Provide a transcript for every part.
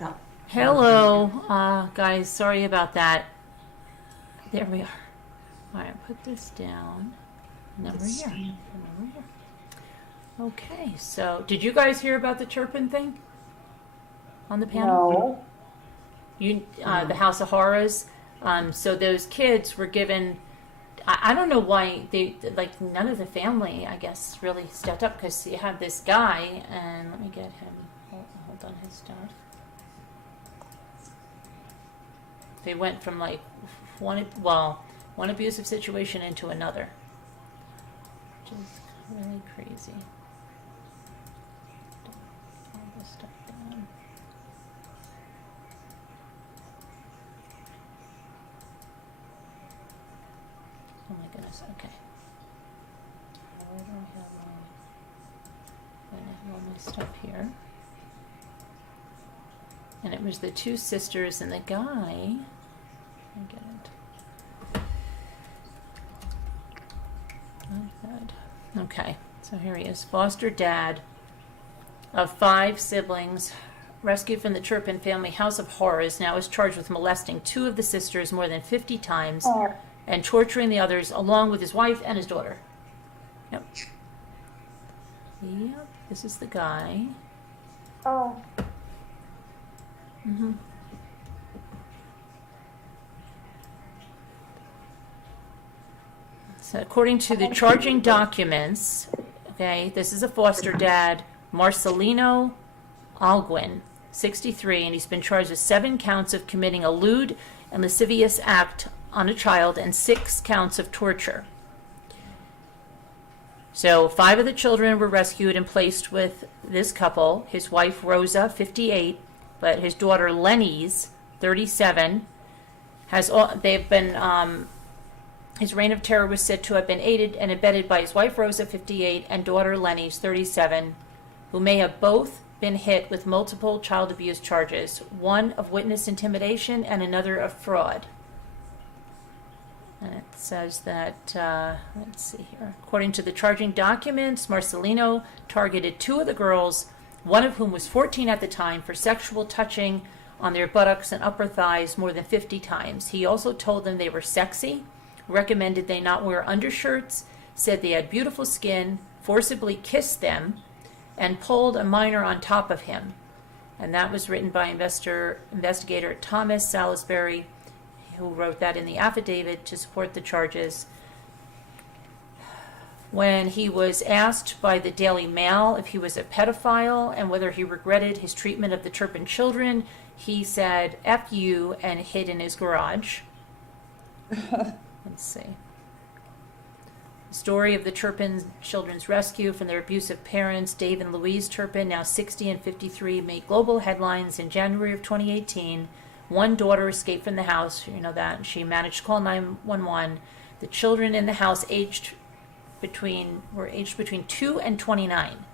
about. Hello, guys. Sorry about that. There we are. All right, put this down. And then we're here. And then we're here. Okay, so did you guys hear about the Turpin thing on the panel? No. The House of Horrors. So those kids were given. I don't know why they like none of the family, I guess, really stepped up because you had this guy, and let me get him. Hold on his stuff. They went from like one abusive situation into another, which is really crazy. All this stuff down. Oh my goodness. Okay. Where do I have all my stuff here? And it was the two sisters and the guy. I get it. Not bad. Okay, so here he is. Foster dad of 5 siblings, rescued from the Turpin family house of horrors, now is charged with molesting 2 of the sisters more than 50 times and torturing the others along with his wife and his daughter. Yep. Yep, this is the guy. Oh. Mm-hmm. So according to the charging documents, okay, this is a foster dad, Marcelino Alguin, 63, and he's been charged with 7 counts of committing a lewd and lascivious act on a child and 6 counts of torture. So 5 of the children were rescued and placed with this couple, his wife Rosa, 58, but his daughter Lenny's 37 they've been his reign of terror was said to have been aided and abetted by his wife Rosa 58 and daughter Lenny's 37, who may have both been hit with multiple child abuse charges, one of witness intimidation and another of fraud. And it says that, let's see here. According to the charging documents, Marcelino targeted 2 of the girls, one of whom was 14 at the time, for sexual touching on their buttocks and upper thighs more than 50 times. He also told them they were sexy, recommended they not wear undershirts, said they had beautiful skin, forcibly kissed them, and pulled a minor on top of him. And that was written by investigator Thomas Salisbury, who wrote that in the affidavit to support the charges. When he was asked by the Daily Mail if he was a pedophile and whether he regretted his treatment of the Turpin children, he said, "F you," and hid in his garage. Let's see. The story of the Turpin children's rescue from their abusive parents, Dave and Louise Turpin, now 60 and 53, made global headlines in January of 2018. One daughter escaped from the house, you know that, and she managed to call 911. The children in the house were aged between 2 and 29.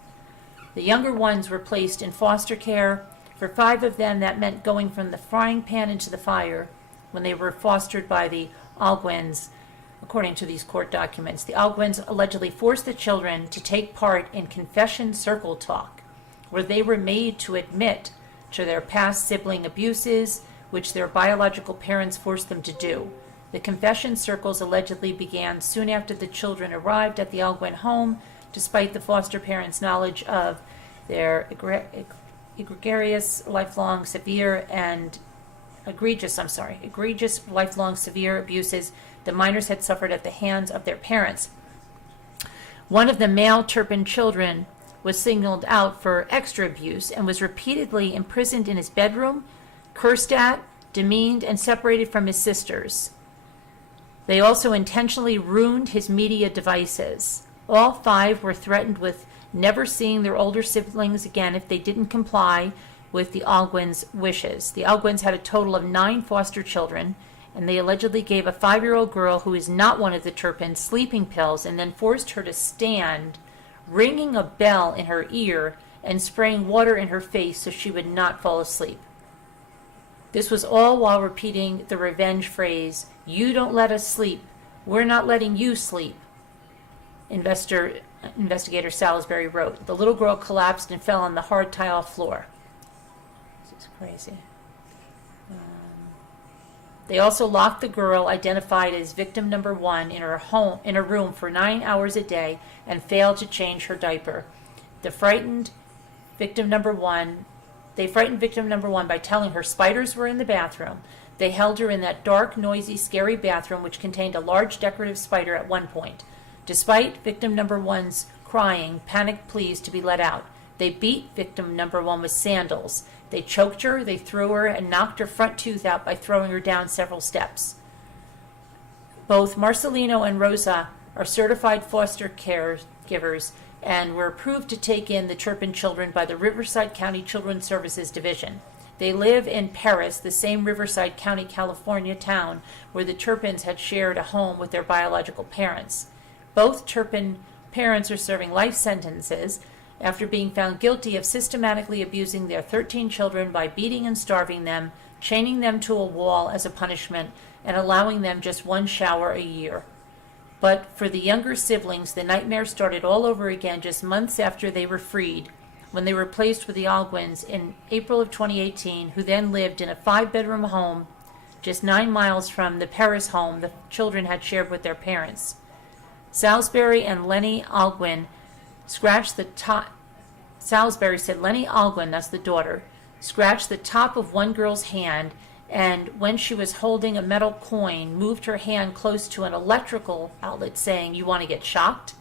The younger ones were placed in foster care. For 5 of them, that meant going from the frying pan into the fire when they were fostered by the Alguins, according to these court documents. The Alguins allegedly forced the children to take part in confession circle talk, where they were made to admit to their past sibling abuses, which their biological parents forced them to do. The confession circles allegedly began soon after the children arrived at the Alguin home, despite the foster parents' knowledge of their egregious, lifelong, severe abuses the minors had suffered at the hands of their parents. One of the male Turpin children was singled out for extra abuse and was repeatedly imprisoned in his bedroom, cursed at, demeaned, and separated from his sisters. They also intentionally ruined his media devices. All 5 were threatened with never seeing their older siblings again if they didn't comply with the Alguins' wishes. The Alguins had a total of 9 foster children, and they allegedly gave a 5-year-old girl who is not one of the Turpins sleeping pills and then forced her to stand, ringing a bell in her ear and spraying water in her face so she would not fall asleep. This was all while repeating the revenge phrase, "You don't let us sleep, we're not letting you sleep," investigator Salisbury wrote. The little girl collapsed and fell on the hard tile floor. It's crazy. They also locked the girl identified as victim number 1 in her home in a room for 9 hours a day and failed to change her diaper. They frightened victim number 1 by telling her spiders were in the bathroom. They held her in that dark, noisy, scary bathroom which contained a large decorative spider at one point. Despite victim number 1's crying, panicked pleas to be let out, they beat victim number 1 with sandals. They choked her, they threw her, and knocked her front tooth out by throwing her down several steps. Both Marcelino and Rosa are certified foster caregivers and were approved to take in the Turpin children by the Riverside County Children's Services Division. They live in Paris, the same Riverside County, California town where the Turpins had shared a home with their biological parents. Both Turpin parents are serving life sentences after being found guilty of systematically abusing their 13 children by beating and starving them, chaining them to a wall as a punishment, and allowing them just one shower a year. But for the younger siblings, the nightmare started all over again just months after they were freed, when they were placed with the Alguins in April of 2018, who then lived in a 5-bedroom home just 9 miles from the Paris home the children had shared with their parents. Salisbury and Lenny Alguin scratched the top. Salisbury said Lenny Alguin, that's the daughter, scratched the top of one girl's hand, and when she was holding a metal coin, moved her hand close to an electrical outlet, saying, "You want to get shocked?"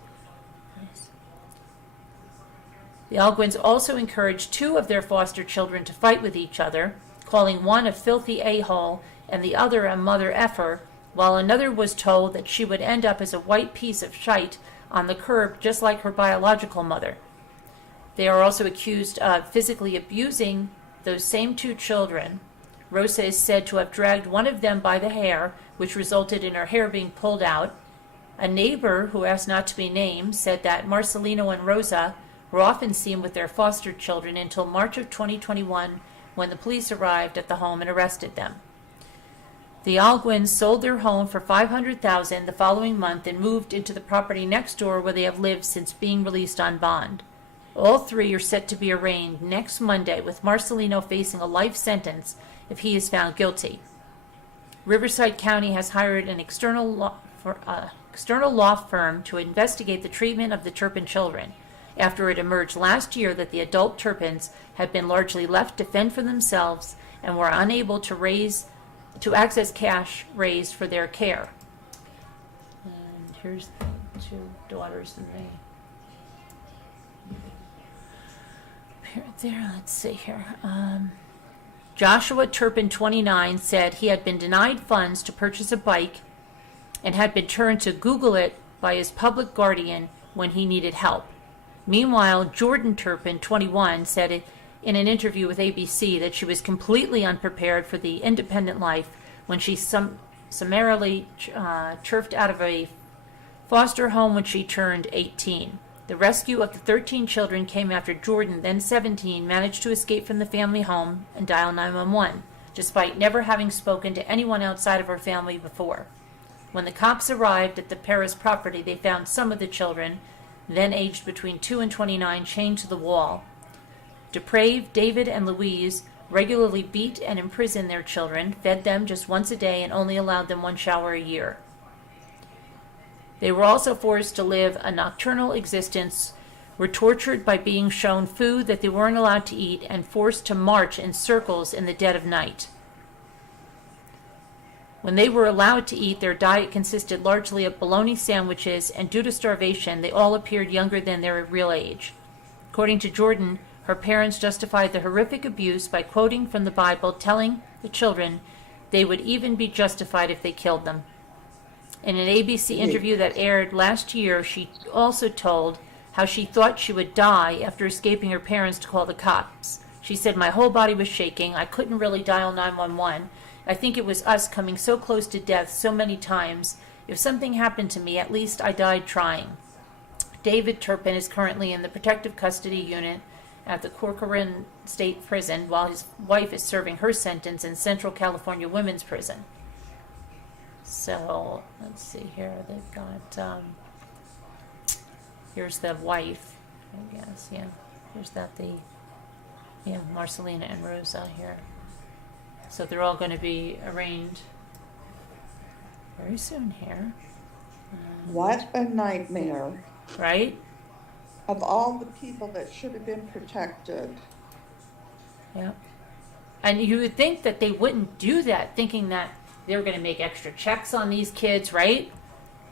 The Alguins also encouraged 2 of their foster children to fight with each other, calling one a filthy a-hole and the other a mother effer, while another was told that she would end up as a white piece of shite on the curb just like her biological mother. They are also accused of physically abusing those same 2 children. Rosa is said to have dragged one of them by the hair, which resulted in her hair being pulled out. A neighbor, who asked not to be named, said that Marcelino and Rosa were often seen with their foster children until March of 2021, when the police arrived at the home and arrested them. The Alguins sold their home for $500,000 the following month and moved into the property next door where they have lived since being released on bond. All 3 are set to be arraigned next Monday, with Marcelino facing a life sentence if he is found guilty. Riverside County has hired an external law firm to investigate the treatment of the Turpin children, after it emerged last year that the adult Turpins had been largely left to fend for themselves and were unable to access cash raised for their care. And here's the 2 daughters and the parent there. Let's see here. Joshua Turpin, 29, said he had been denied funds to purchase a bike and had been turned to Google it by his public guardian when he needed help. Meanwhile, Jordan Turpin, 21, said in an interview with ABC that she was completely unprepared for the independent life when she summarily turfed out of a foster home when she turned 18. The rescue of the 13 children came after Jordan, then 17, managed to escape from the family home and dial 911, despite never having spoken to anyone outside of her family before. When the cops arrived at the Paris property, they found some of the children, then aged between 2 and 29, chained to the wall. Depraved David and Louise regularly beat and imprisoned their children, fed them just once a day, and only allowed them one shower a year. They were also forced to live a nocturnal existence, were tortured by being shown food that they weren't allowed to eat, and forced to march in circles in the dead of night. When they were allowed to eat, their diet consisted largely of bologna sandwiches, and due to starvation, they all appeared younger than their real age. According to Jordan, her parents justified the horrific abuse by quoting from the Bible, telling the children they would even be justified if they killed them. In an ABC interview that aired last year, she also told how she thought she would die after escaping her parents to call the cops. She said, "My whole body was shaking. I couldn't really dial 911. I think it was us coming so close to death so many times. If something happened to me, at least I died trying." David Turpin is currently in the protective custody unit at the Corcoran State Prison, while his wife is serving her sentence in Central California Women's Prison. So, let's see here. They've got, here's the wife, I guess, yeah. Here's that, the Yeah, Marcelina and Rosa here. So they're all going to be arraigned very soon here. What a nightmare. Right? Of all the people that should have been protected. Yeah. And you would think that they wouldn't do that, thinking that they were going to make extra checks on these kids, right?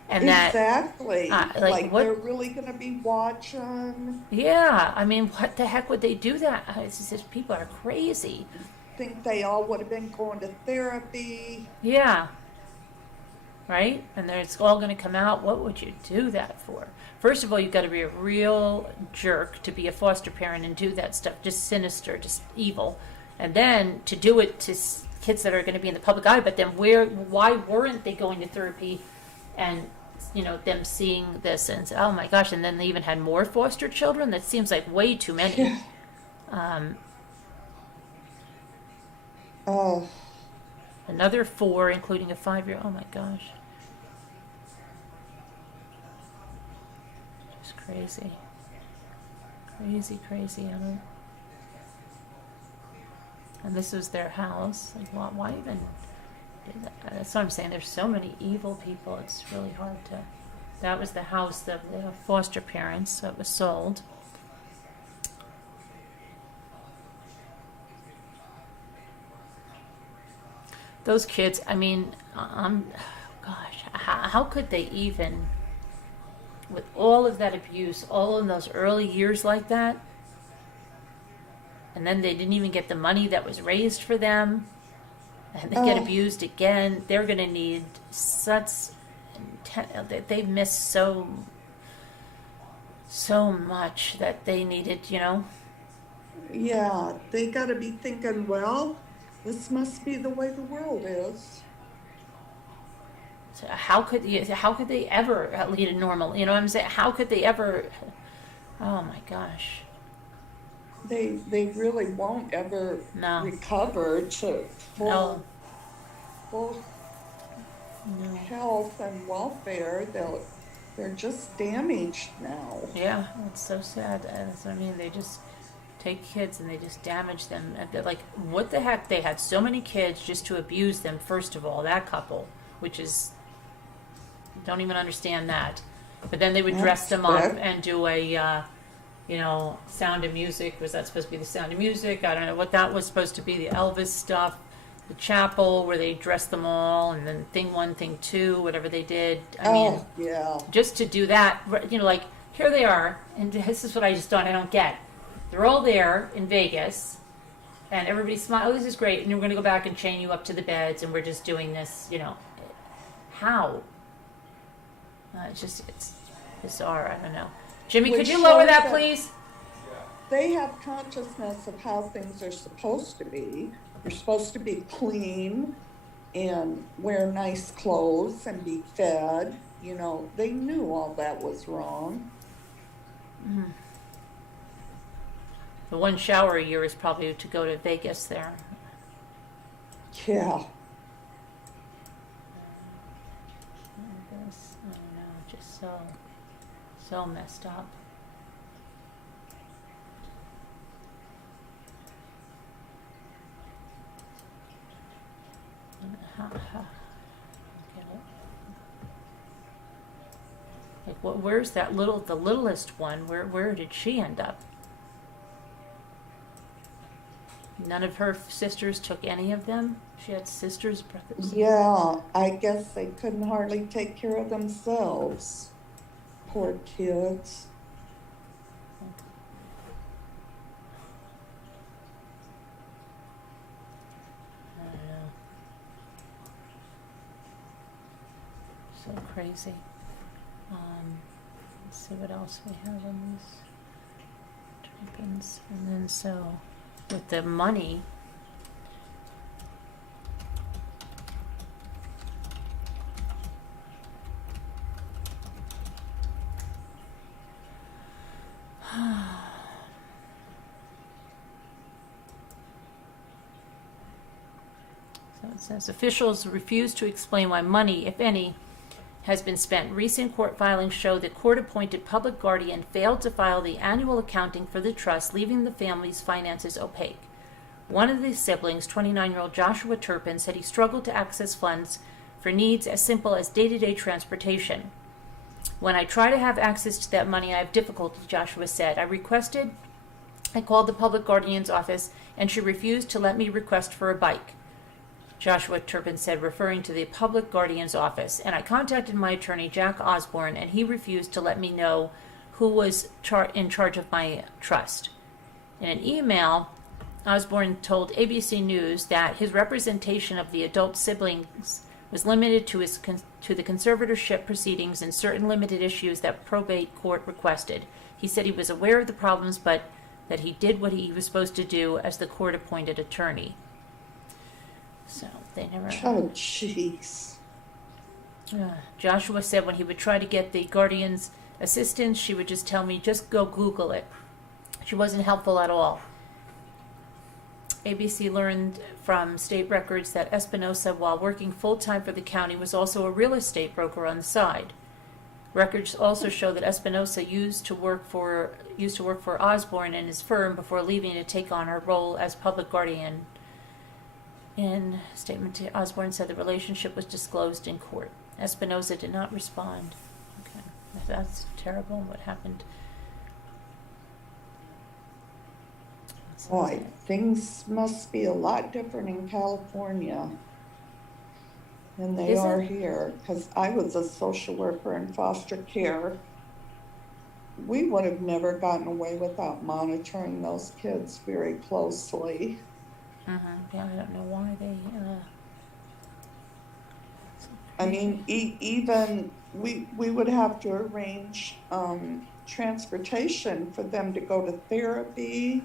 And exactly. like what? They're really going to be watching. Yeah. I mean, what the heck would they do that? It's just, people are crazy. Think they all would have been going to therapy. Yeah. Right? And it's all going to come out. What would you do that for? First of all, you've got to be a real jerk to be a foster parent and do that stuff. Just sinister, just evil. And then to do it to kids that are going to be in the public eye. But then why weren't they going to therapy and, them seeing this and say, oh my gosh, and then they even had more foster children? That seems like way too many. Oh. Another 4, including a 5-year. Oh my gosh. Just crazy. Crazy. I don't. And this was their house. Like, why even do that? That's what I'm saying. There's so many evil people. It's really hard to. That was the house of the foster parents that was sold. Those kids, I mean, gosh, how could they even, with all of that abuse, all in those early years like that, and then they didn't even get the money that was raised for them, and they get abused again. They're going to need they've missed so much that they needed, Yeah, they got to be thinking, well, this must be the way the world is. So how could they ever lead a normal? You know what I'm saying? How could they ever? Oh my gosh. They really won't ever recover to full health and welfare. They're just damaged now. Yeah, it's so sad. I mean, they just take kids and they just damage them. And they're like, what the heck? They had so many kids just to abuse them. First of all, that couple, which is, don't even understand that. But then they would dress them up and do a, Sound of Music. Was that supposed to be the Sound of Music? I don't know what that was supposed to be. The Elvis stuff, the chapel where they dressed them all, and then thing 1, thing 2, whatever they did. I mean, just to do that, like here they are, and this is what I don't get. They're all there in Vegas, and everybody's smiling. Oh, this is great, and we're going to go back and chain you up to the beds, and we're just doing this, How? It's bizarre. I don't know. Jimmy, could you lower that, please? They have consciousness of how things are supposed to be. You're supposed to be clean and wear nice clothes and be fed. They knew all that was wrong. Mm-hmm. The 1 shower a year is probably to go to Vegas there. Yeah. I don't know, just so messed up. Get it. Like, where's the littlest one? Where did she end up? None of her sisters took any of them? She had sisters, brothers? Yeah, I guess they couldn't hardly take care of themselves. Poor kids. I don't know. So crazy. Let's see what else we have in these Turpins. And then so with the money, so it says officials refuse to explain why money, if any, has been spent. Recent court filings show the court-appointed public guardian failed to file the annual accounting for the trust, leaving the family's finances opaque. One of the siblings, 29-year-old Joshua Turpin, said he struggled to access funds for needs as simple as day-to-day transportation. When I try to have access to that money, I have difficulty, Joshua said. I called the public guardian's office, and she refused to let me request for a bike, Joshua Turpin said, referring to the public guardian's office. And I contacted my attorney, Jack Osborne, and he refused to let me know who was in charge of my trust. In an email, Osborne told ABC News that his representation of the adult siblings was limited to the conservatorship proceedings and certain limited issues that probate court requested. He said he was aware of the problems, but that he did what he was supposed to do as the court-appointed attorney. So they never... Oh, jeez. Joshua said when he would try to get the guardian's assistance, she would just tell me, just go Google it. She wasn't helpful at all. ABC learned from state records that Espinosa, while working full-time for the county, was also a real estate broker on the side. Records also show that Espinosa used to work for Osborne and his firm before leaving to take on her role as public guardian. In a statement to Osborne said the relationship was disclosed in court. Espinosa did not respond. Okay, that's terrible. What happened? Boy, things must be a lot different in California than they are here, because I was a social worker in foster care. We would have never gotten away without monitoring those kids very closely. Yeah, I don't know why they... I mean, even we would have to arrange transportation for them to go to therapy.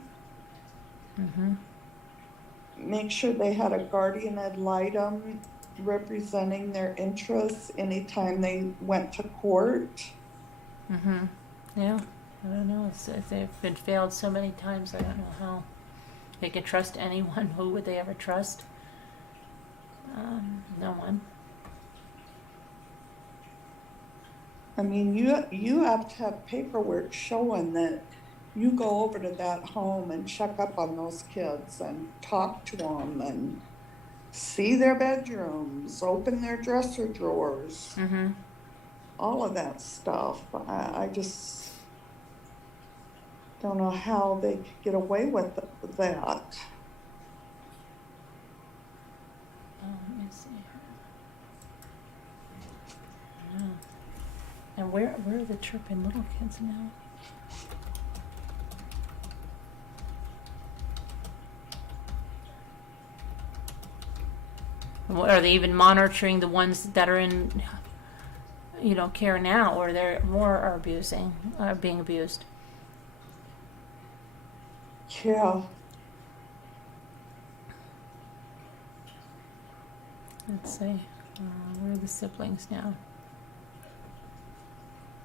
Make sure they had a guardian ad litem representing their interests anytime they went to court. Yeah, I don't know. They've been failed so many times, I don't know how they could trust anyone. Who would they ever trust? No one. I mean, you have to have paperwork showing that you go over to that home and check up on those kids and talk to them and see their bedrooms, open their dresser drawers, all of that stuff. I just don't know how they could get away with that. Let me see. And where are the Turpin little kids now? Are they even monitoring the ones that are in, care now, or they're more being abused? Yeah. Let's see. Where are the siblings now?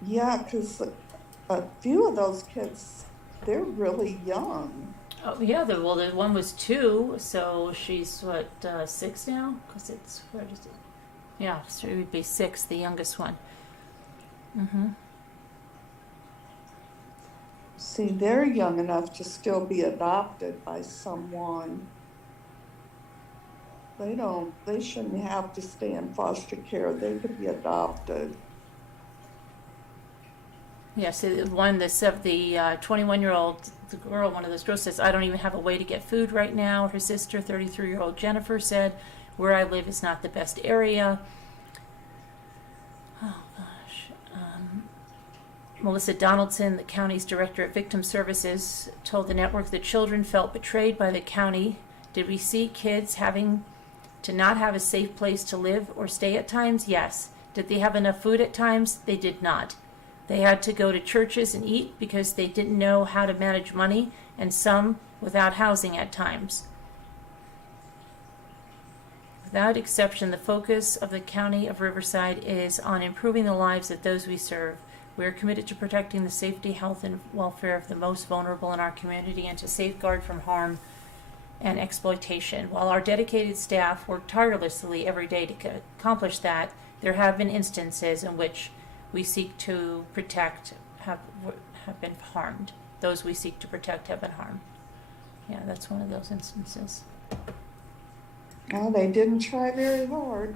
Yeah, because a few of those kids, they're really young. Oh yeah, the one was 2, so she's 6 now. Because where does it? Yeah, so it would be 6, the youngest one. See, they're young enough to still be adopted by someone. They shouldn't have to stay in foster care. They could be adopted. Yeah, so the 21-year-old, the girl, one of those girls says, I don't even have a way to get food right now. Her sister, 33-year-old Jennifer, said, where I live is not the best area. Oh, gosh. Melissa Donaldson, the county's director of victim services, told the network the children felt betrayed by the county. Did we see kids having to not have a safe place to live or stay at times? Yes. Did they have enough food at times? They did not. They had to go to churches and eat because they didn't know how to manage money, and some without housing at times. Without exception, the focus of the County of Riverside is on improving the lives of those we serve. We are committed to protecting the safety, health, and welfare of the most vulnerable in our community and to safeguard from harm and exploitation. While our dedicated staff work tirelessly every day to accomplish that, there have been instances in which we seek to protect have been harmed. Those we seek to protect have been harmed. Yeah, that's one of those instances. Well, they didn't try very hard.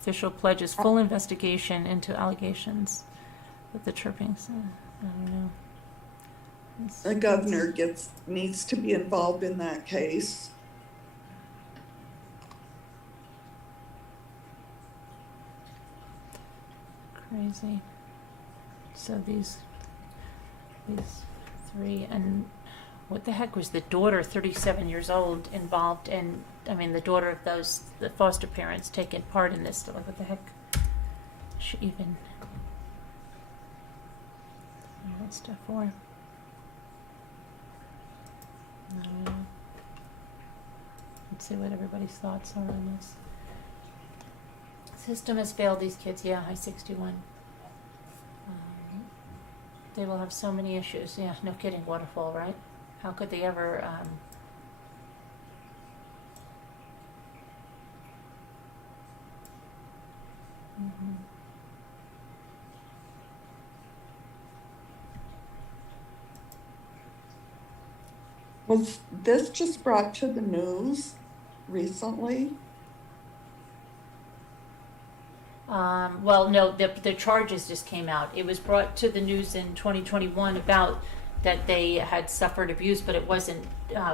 Official pledges full investigation into allegations with the Turpins. I don't know. The governor needs to be involved in that case. Crazy. So these three, and what the heck was the daughter, 37 years old, involved in? I mean, the daughter of the foster parents taking part in this. Like, what the heck? She even that stuff for? I don't know. Let's see what everybody's thoughts are on this. System has failed these kids. Yeah, I 61. They will have so many issues. Yeah, no kidding. Waterfall, right? How could they ever? Was this just brought to the news recently? Well, no, the charges just came out. It was brought to the news in 2021 about that they had suffered abuse, but it wasn't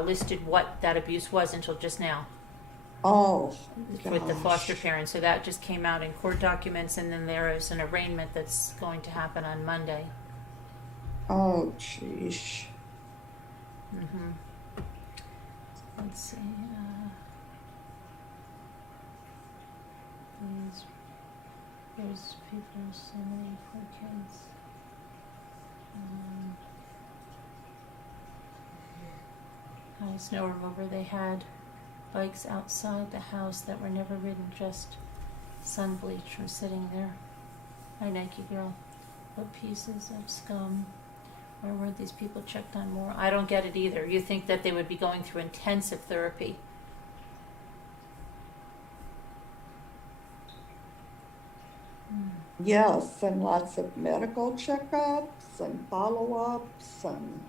listed what that abuse was until just now Oh, with the gosh. foster parents. So that just came out in court documents, and then there is an arraignment that's going to happen on Monday. Oh, geez. Mm-hmm. Let's see. There's people, so many poor kids. Snow remover, they had bikes outside the house that were never ridden, just sun bleach from sitting there. Hi, Nike girl. What pieces of scum? Where weren't these people checked on more? I don't get it either. You think that they would be going through intensive therapy. Yes, and lots of medical checkups and follow-ups and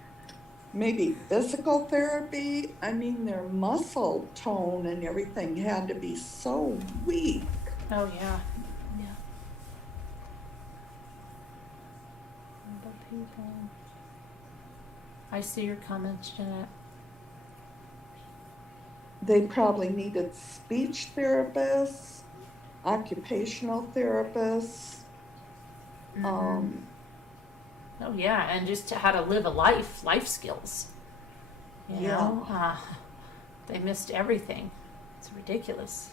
maybe physical therapy. I mean, their muscle tone and everything had to be so weak. Oh, yeah. Yeah. Other people. I see your comments, Jeanette. They probably needed speech therapists, occupational therapists. Oh, yeah, and just how to live a life skills. You know? They missed everything. It's ridiculous.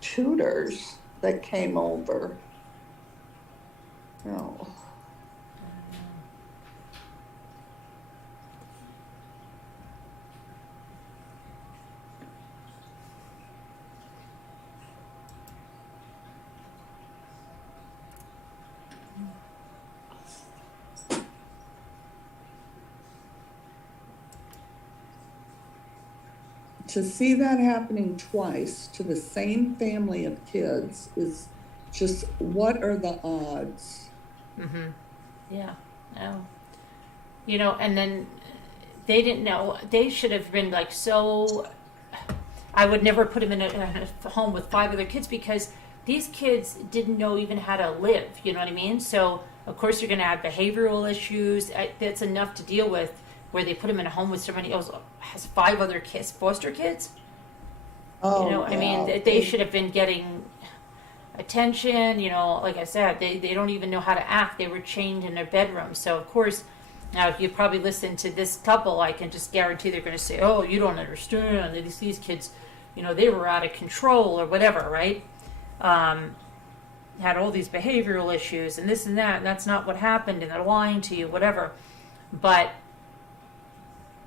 Tutors that came over. Oh. To see that happening twice to the same family of kids is just, what are the odds? Mm-hmm. Yeah. Oh. You know, and then they didn't know. They should have been like so. I would never put them in a home with 5 other kids because these kids didn't know even how to live. You know what I mean? So of course you're going to have behavioral issues. That's enough to deal with. Where they put them in a home with somebody else has 5 other kids, foster kids. Oh, you know, I mean, they should have been getting attention. You know, like I said, they don't even know how to act. They were chained in their bedroom. So of course, now if you probably listen to this couple, I can just guarantee they're going to say, "Oh, you don't understand. These kids, you know, they were out of control or whatever, right? Had all these behavioral issues and this and that. And that's not what happened, and they're lying to you, whatever." But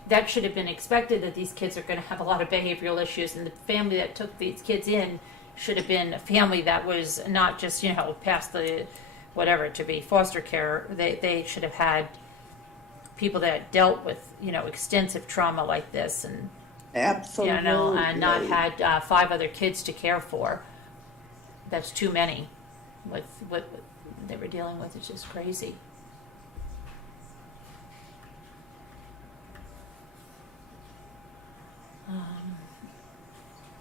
that should have been expected, that these kids are going to have a lot of behavioral issues, and the family that took these kids in should have been a family that was not just, you know, past the whatever to be foster care. They should have had people that dealt with, extensive trauma like this and, Absolutely. and not had 5 other kids to care for. That's too many with what they were dealing with. It's just crazy.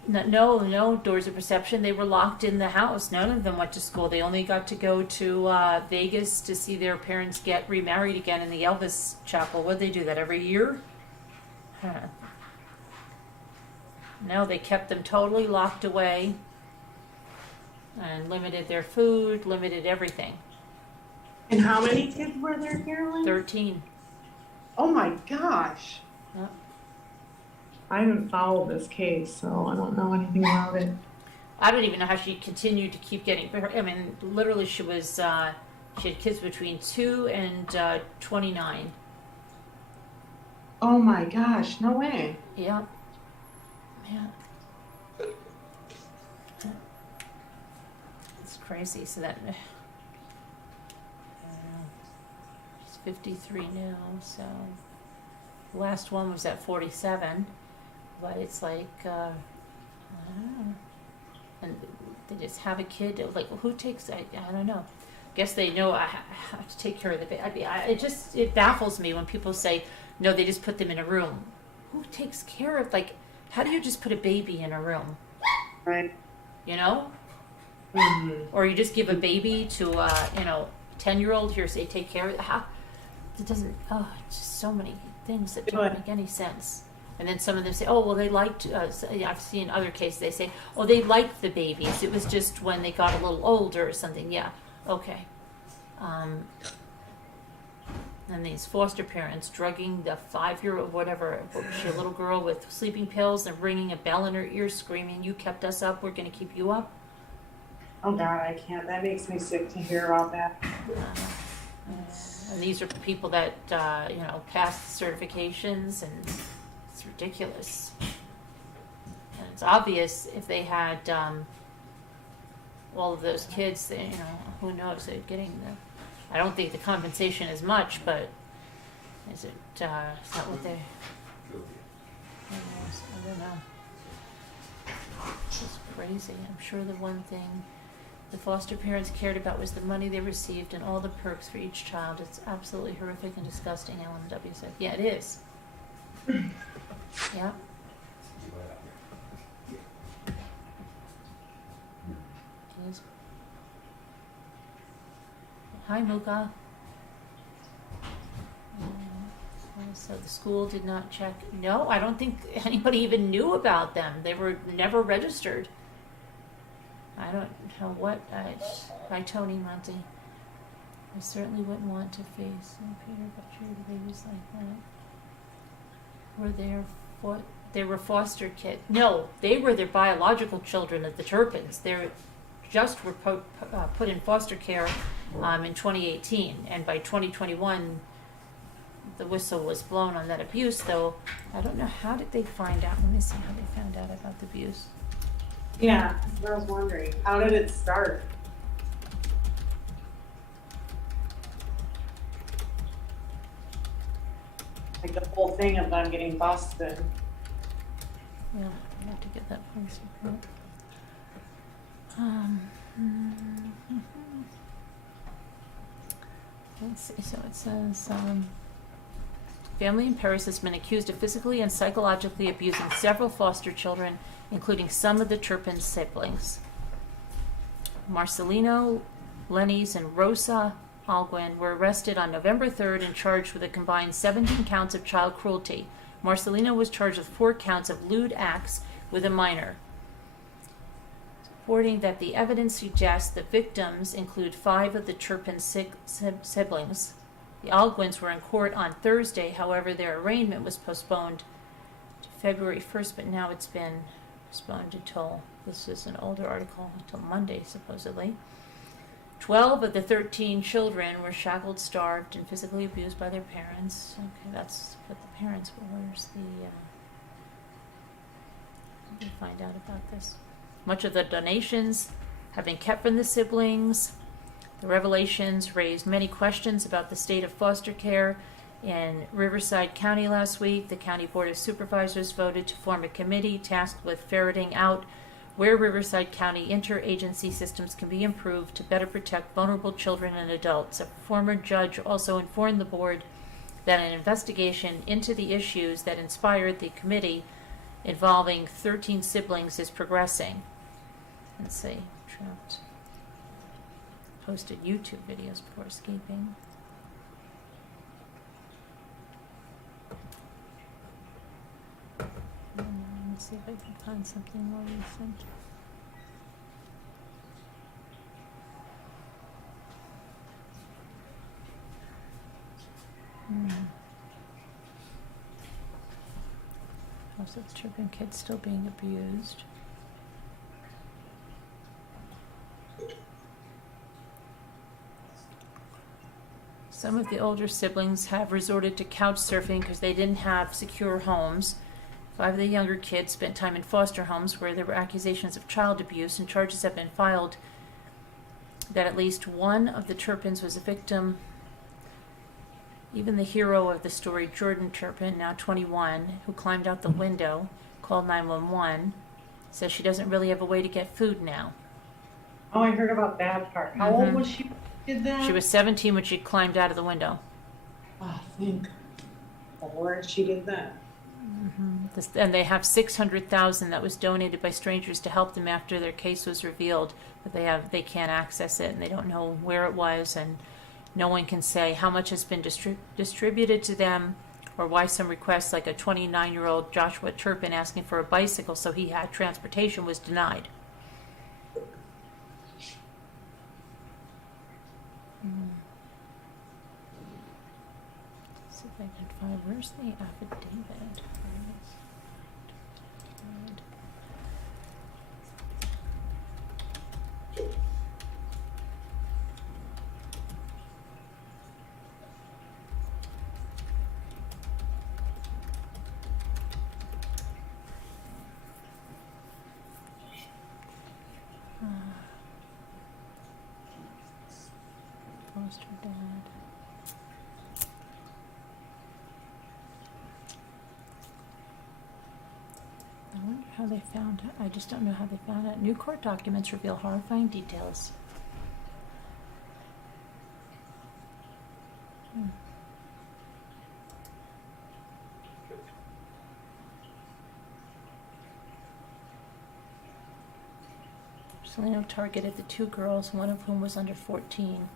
No doors of perception. They were locked in the house. None of them went to school. They only got to go to Vegas to see their parents get remarried again in the Elvis Chapel. Would they do that every year? Huh. No, they kept them totally locked away and limited their food, limited everything. And how many kids were there, Carolyn? 13. Oh my gosh. Yep. I haven't followed this case, so I don't know anything about it. I don't even know how she continued to keep getting. I mean, literally, she had kids between 2 and 29. Oh my gosh, no way. Yeah. Yeah. It's crazy. So that she's 53 now. So the last one was at 47. But it's like, I don't know. And they just have a kid. Like, who takes? I don't know. Guess they know how to take care of the baby. It baffles me when people say, no, they just put them in a room. Who takes care of, like, how do you just put a baby in a room? Right. Mm-hmm. Or you just give a baby to, 10-year-old, here, say, take care of it. How? It doesn't, it's just so many things that don't make any sense. And then some of them say, oh, well, they liked, I've seen other cases, they say, oh, they liked the babies. It was just when they got a little older or something. Yeah, okay. And these foster parents drugging the 5-year-old, whatever, she a little girl with sleeping pills and ringing a bell in her ear screaming, you kept us up, we're going to keep you up. Oh God, I can't. That makes me sick to hear about that. And these are people that, passed certifications, and it's ridiculous. And it's obvious if they had all of those kids, they, who knows, they're getting I don't think the compensation is much, but is it, is that what they, I don't know. It's just crazy. I'm sure the one thing the foster parents cared about was the money they received and all the perks for each child. It's absolutely horrific and disgusting, Ellen W. said. Yeah, it is. Yeah. It is. Hi, Muka. So the school did not check. No, I don't think anybody even knew about them. They were never registered. I don't know what. By Tony Monty. I certainly wouldn't want to face Peter Butcher babies like that. They were foster kids. No, they were their biological children of the Turpins. They just were put in foster care in 2018, and by 2021, the whistle was blown on that abuse. Though I don't know, how did they find out? Let me see how they found out about the abuse. Yeah, I was wondering, how did it start? Like the whole thing of them getting busted. Yeah, I have to get that police report. Let's see. So it says, family in Paris has been accused of physically and psychologically abusing several foster children, including some of the Turpin siblings. Marcelino, Lenny's, and Rosa Alguin were arrested on November 3rd and charged with a combined 17 counts of child cruelty. Marcelino was charged with 4 counts of lewd acts with a minor, reporting that the evidence suggests the victims include 5 of the Turpin siblings. The Alguins were in court on Thursday. However, their arraignment was postponed to February 1st, but now it's been postponed until, this is an older article, until Monday, supposedly. 12 of the 13 children were shackled, starved, and physically abused by their parents. Okay, that's what the parents were. Where's the, let me find out about this. Much of the donations have been kept from the siblings. The revelations raised many questions about the state of foster care In Riverside County last week, the County Board of Supervisors voted to form a committee tasked with ferreting out where Riverside County interagency systems can be improved to better protect vulnerable children and adults. A former judge also informed the board that an investigation into the issues that inspired the committee involving 13 siblings is progressing. Let's see, trapped. Posted YouTube videos before escaping. Let's see if I can find something more recent. Also, the Turpin kid's still being abused. Some of the older siblings have resorted to couch surfing because they didn't have secure homes. 5 of the younger kids spent time in foster homes where there were accusations of child abuse, and charges have been filed that at least one of the Turpins was a victim. Even the hero of the story, Jordan Turpin, now 21, who climbed out the window, called 911, says she doesn't really have a way to get food now. Oh, I heard about that part. How old was she when she did that? She was 17 when she climbed out of the window. Oh, thank the Lord she did that. And they have $600,000 that was donated by strangers to help them after their case was revealed, but they can't access it, and they don't know where it was, and no one can say how much has been distributed to them, or why some requests, like a 29-year-old Joshua Turpin asking for a bicycle so he had transportation, was denied. See if I can find, where's the affidavit? Foster dad. I wonder how they found it. I just don't know how they found it. New court documents reveal horrifying details. Salino targeted the 2 girls, one of whom was under 14.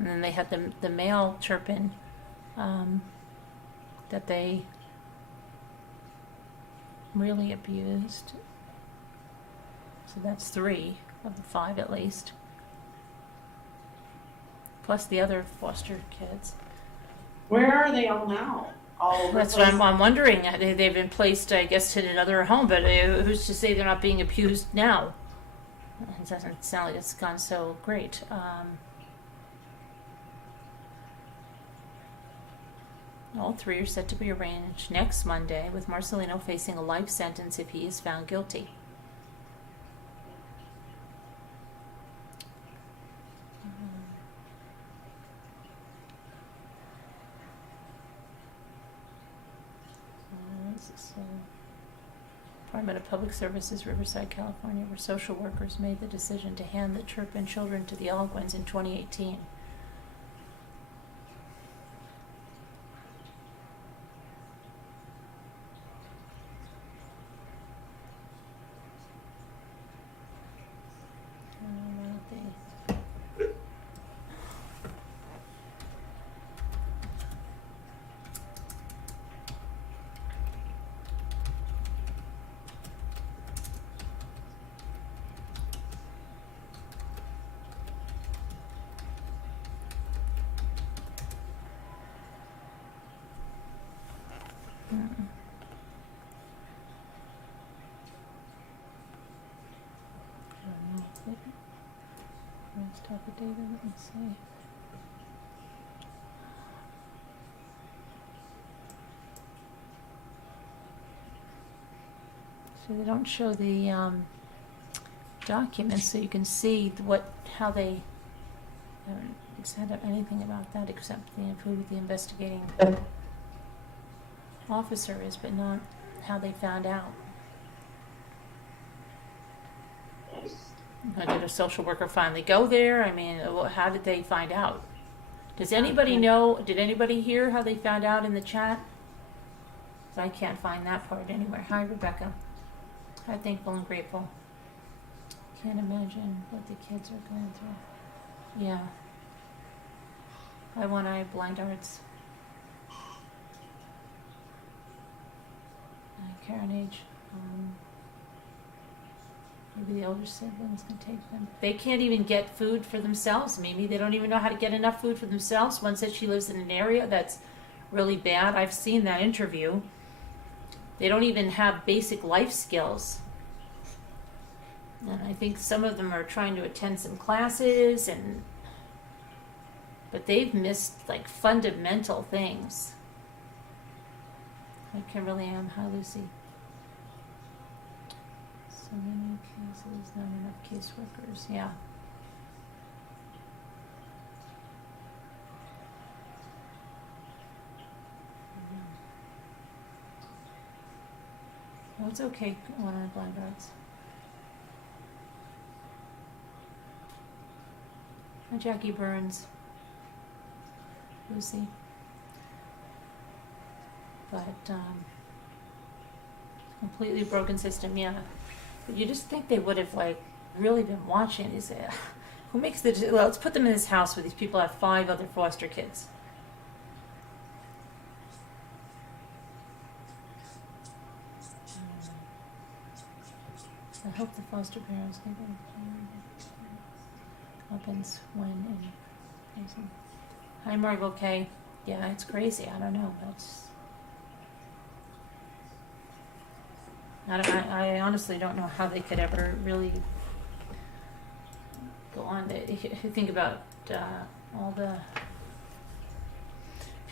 And then they had the male Turpin that they really abused. So that's 3 of the 5 at least. Plus the other foster kids. Where are they all now? All over That's the what place? I'm wondering. They've been placed, I guess, in another home, but who's to say they're not being abused now? It doesn't sound like it's gone so great. All 3 are set to be arraigned next Monday, with Marcelino facing a life sentence if he is found guilty. Department of Public Services, Riverside, California, where social workers made the decision to hand the Turpin children to the Algonquins in 2018. Last affidavit, let me see. So they don't show the documents, so you can see how they haven't set up anything about that except who the investigating officer is, but not how they found out. Did a social worker finally go there? I mean, how did they find out? Does anybody know? Did anybody hear how they found out in the chat? 'Cause I can't find that part anywhere. Hi, Rebecca. Hi, thankful and grateful. Can't imagine what the kids are going through. Yeah. Hi, One Eye Blind Arts. Karen H. Maybe the older siblings can take them. They can't even get food for themselves, Mimi. They don't even know how to get enough food for themselves. One said she lives in an area that's really bad. I've seen that interview. They don't even have basic life skills. And I think some of them are trying to attend some classes, but they've missed like fundamental things. Hi, Kimberly Ann. Hi, Lucy. So many cases, not enough caseworkers. Yeah. Well, it's okay. One Eye Blind Arts. Hi, Jackie Burns. Lucy. But completely broken system, yeah. But you just think they would have like really been watching. Is it who makes the well? Let's put them in this house where these people have 5 other foster kids. I hope the foster parents get happens when in. Hi, Margot K. Yeah, it's crazy. I don't know. I honestly don't know how they could ever really go on. If you think about all the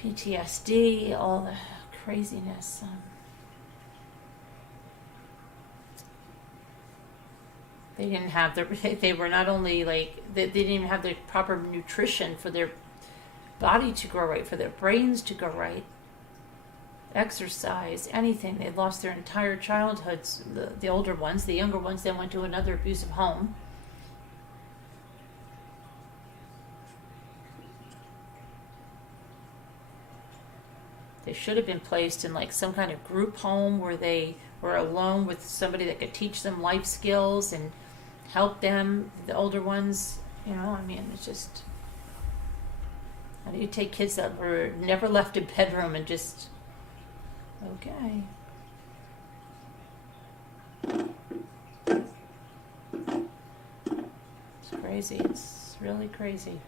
PTSD, all the craziness. They didn't have they were not only like, they didn't even have the proper nutrition for their body to grow right, for their brains to grow right. Exercise, anything. They lost their entire childhoods, the older ones. The younger ones then went to another abusive home. They should have been placed in like some kind of group home where they were alone with somebody that could teach them life skills and help them, the older ones. You know, I mean, it's just, how do you take kids that were never left a bedroom and just, okay. It's crazy. It's really crazy.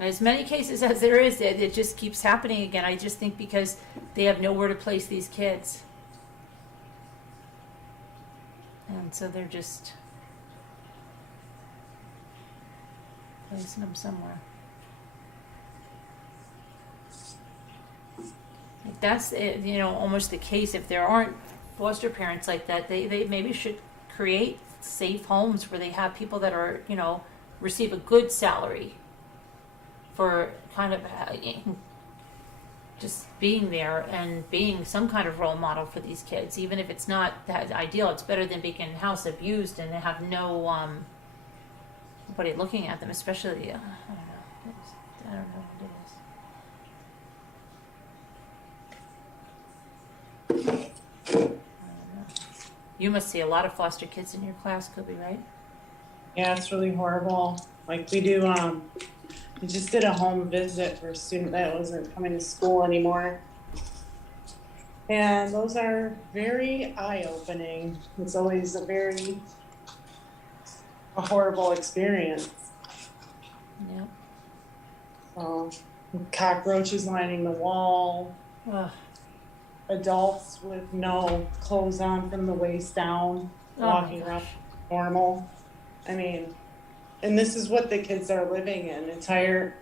As many cases as there is, it just keeps happening again. I just think because they have nowhere to place these kids. And so they're just placing them somewhere. Like that's it, you know, almost the case. If there aren't foster parents like that, they maybe should create safe homes where they have people that are, you know, receive a good salary for kind of just being there and being some kind of role model for these kids. Even if it's not that ideal, it's better than being in house abused and they have no nobody looking at them, especially, I don't know what it is. I don't know. You must see a lot of foster kids in your class, Kobe, right? Yeah, it's really horrible. Like we do, we just did a home visit for a student that wasn't coming to school anymore. And those are very eye-opening. It's always a horrible experience. Yeah. Cockroaches lining the wall, Ugh. adults with no clothes on from the waist down, Oh my walking around gosh. normal. I mean, And this is what the kids are living in, entire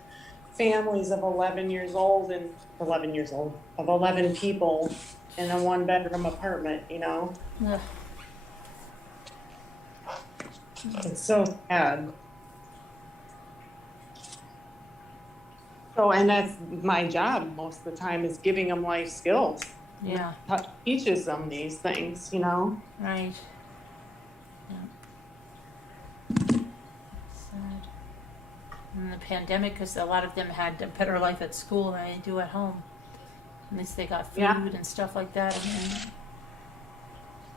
families of 11 years old and 11 years old, of 11 people in a one-bedroom apartment, you know? Ugh. It's so sad. So, and that's my job most of the time, is giving them life skills. Yeah, Teaches them these things, you know? right. Yeah. Sad. And the pandemic, because a lot of them had a better life at school than they do at home. At least they got food Yeah. and stuff like that. And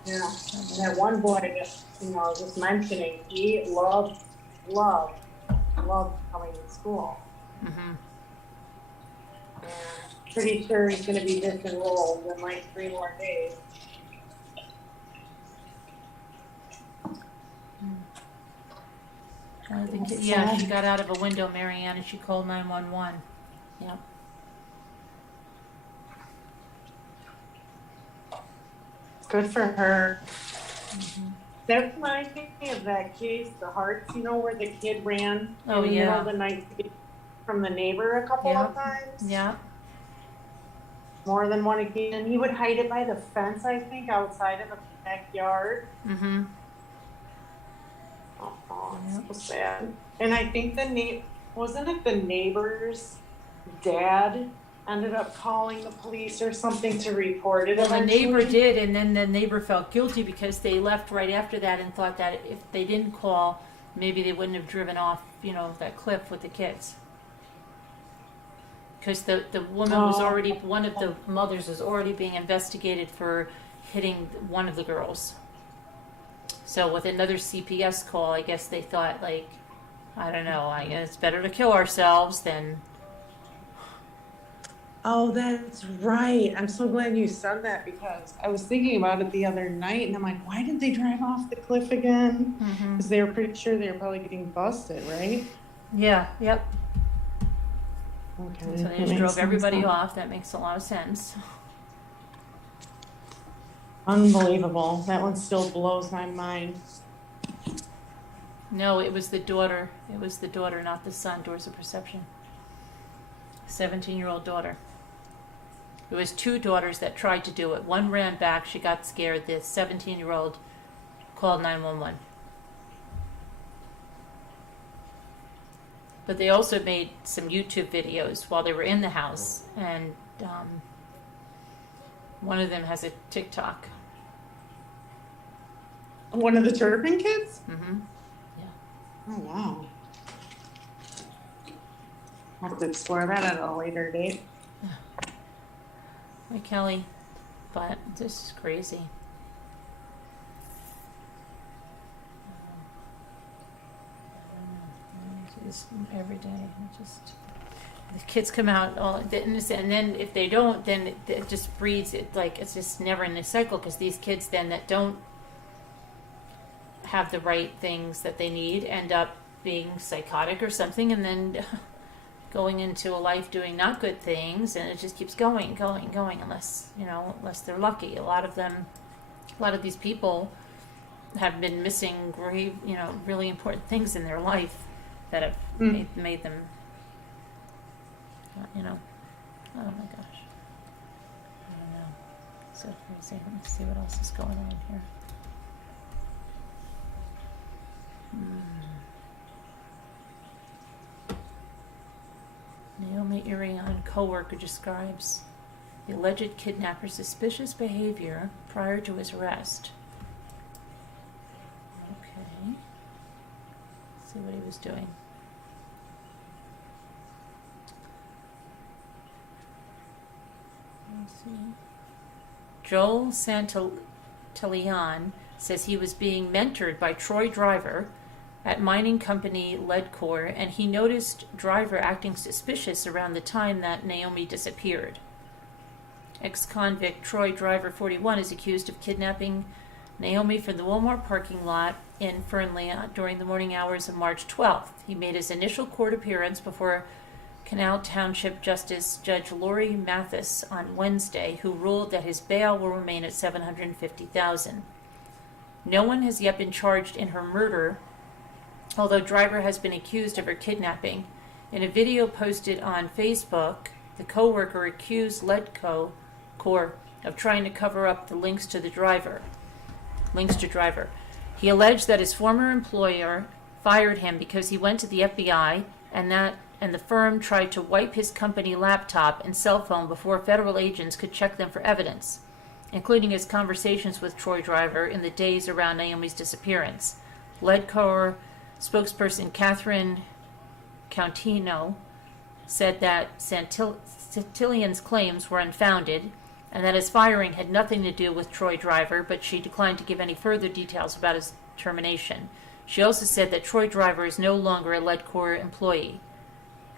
Yeah. And that one boy, just, you know, just mentioning, he loved coming to school. mm-hmm. And pretty sure he's gonna be disenrolled in like 3 more days. I think, yeah, she got out of a window, Marianne, and she called 911. Yeah. Good for her. Mm-hmm. That reminds me of that case, the Hearts, you know, where the kid ran Oh, in the middle yeah. of the night from the neighbor a couple Yeah. of times. Yeah. More than one occasion. He would hide it by the fence, I think, outside of the backyard. Mm-hmm. Oh, Yeah. it's so sad. And I think wasn't it the neighbor's dad ended up calling the police or something to report it Well, the eventually? neighbor did, and then the neighbor felt guilty because they left right after that and thought that if they didn't call, maybe they wouldn't have driven off, you know, that cliff with the kids. Because the woman was already, one of the mothers was already being investigated for hitting one of the girls. So with another CPS call, I guess they thought, like, I don't know, I guess it's better to kill ourselves than. Oh, that's right. I'm so glad you said that, because I was thinking about it the other night and I'm like, why did they drive off the cliff again? Mm-hmm. Because they were pretty sure they were probably getting busted, right? Yeah, yep. Okay. So they that just makes drove sense everybody now. off. That makes a lot of sense. Unbelievable. That one still blows my mind. No, it was the daughter. It was the daughter, not the son. Doors of perception. 17-year-old daughter. It was 2 daughters that tried to do it. One ran back. She got scared. The 17-year-old called 911. But they also made some YouTube videos while they were in the house, and one of them has a TikTok. One of the Turpin kids? Mm-hmm. Oh, wow. I'll have to explore that at a later date. Like Kelly, but this is crazy. Just every day, the kids come out all, and then if they don't, then it just breeds it, like it's just never in a cycle, because these kids then that don't have the right things that they need end up being psychotic or something, and then going into a life doing not good things, and it just keeps going, unless they're lucky. A lot of these people have been missing really important things in their life that have made them, oh my gosh, I don't know, so crazy. Let me see what else is going on here. Naomi Irion, co-worker, describes the alleged kidnapper's suspicious behavior prior to his arrest. Okay. Let's see what he was doing. Let's see. Joel Santillán says he was being mentored by Troy Driver at mining company Leadcore, and he noticed Driver acting suspicious around the time that Naomi disappeared. Ex-convict Troy Driver, 41, is accused of kidnapping Naomi from the Walmart parking lot in Fernley during the morning hours of March 12th. He made his initial court appearance before Canal Township Justice Judge Lori Mathis on Wednesday, who ruled that his bail will remain at $750,000. No one has yet been charged in her murder although driver has been accused of her kidnapping. In a video posted on Facebook, the co-worker accused Ledco Corps of trying to cover up the links to driver. He alleged that his former employer fired him because he went to the FBI and the firm tried to wipe his company laptop and cell phone before federal agents could check them for evidence, including his conversations with Troy Driver in the days around Naomi's disappearance. Ledcor spokesperson Catherine Countino said that Santillan's claims were unfounded and that his firing had nothing to do with Troy Driver, but she declined to give any further details about his termination. She also said that Troy Driver is no longer a Ledcor employee.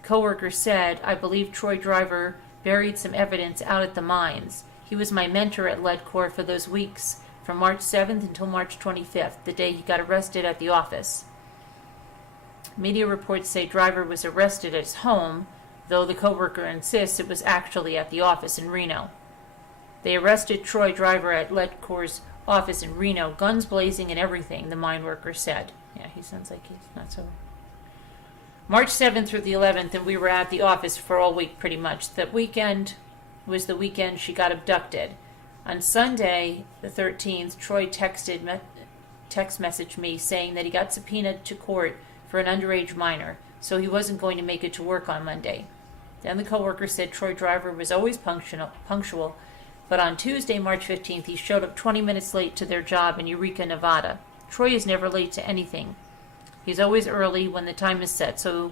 Coworker said, "I believe Troy Driver buried some evidence out at the mines. He was my mentor at Ledcor for those weeks, from March 7th until March 25th, the day he got arrested at the office." Media reports say Driver was arrested at his home, though the coworker insists it was actually at the office in Reno. They arrested Troy Driver at Ledcor's office in Reno, guns blazing and everything, the mine worker said. Yeah, he sounds like he's not so... March 7th through the 11th, and we were at the office for all week pretty much. That weekend was the weekend she got abducted. On Sunday, the 13th, Troy text messaged me saying that he got subpoenaed to court for an underage minor, so he wasn't going to make it to work on Monday. Then the coworker said Troy Driver was always punctual, but on Tuesday, March 15th, he showed up 20 minutes late to their job in Eureka, Nevada. Troy is never late to anything. He's always early when the time is set, so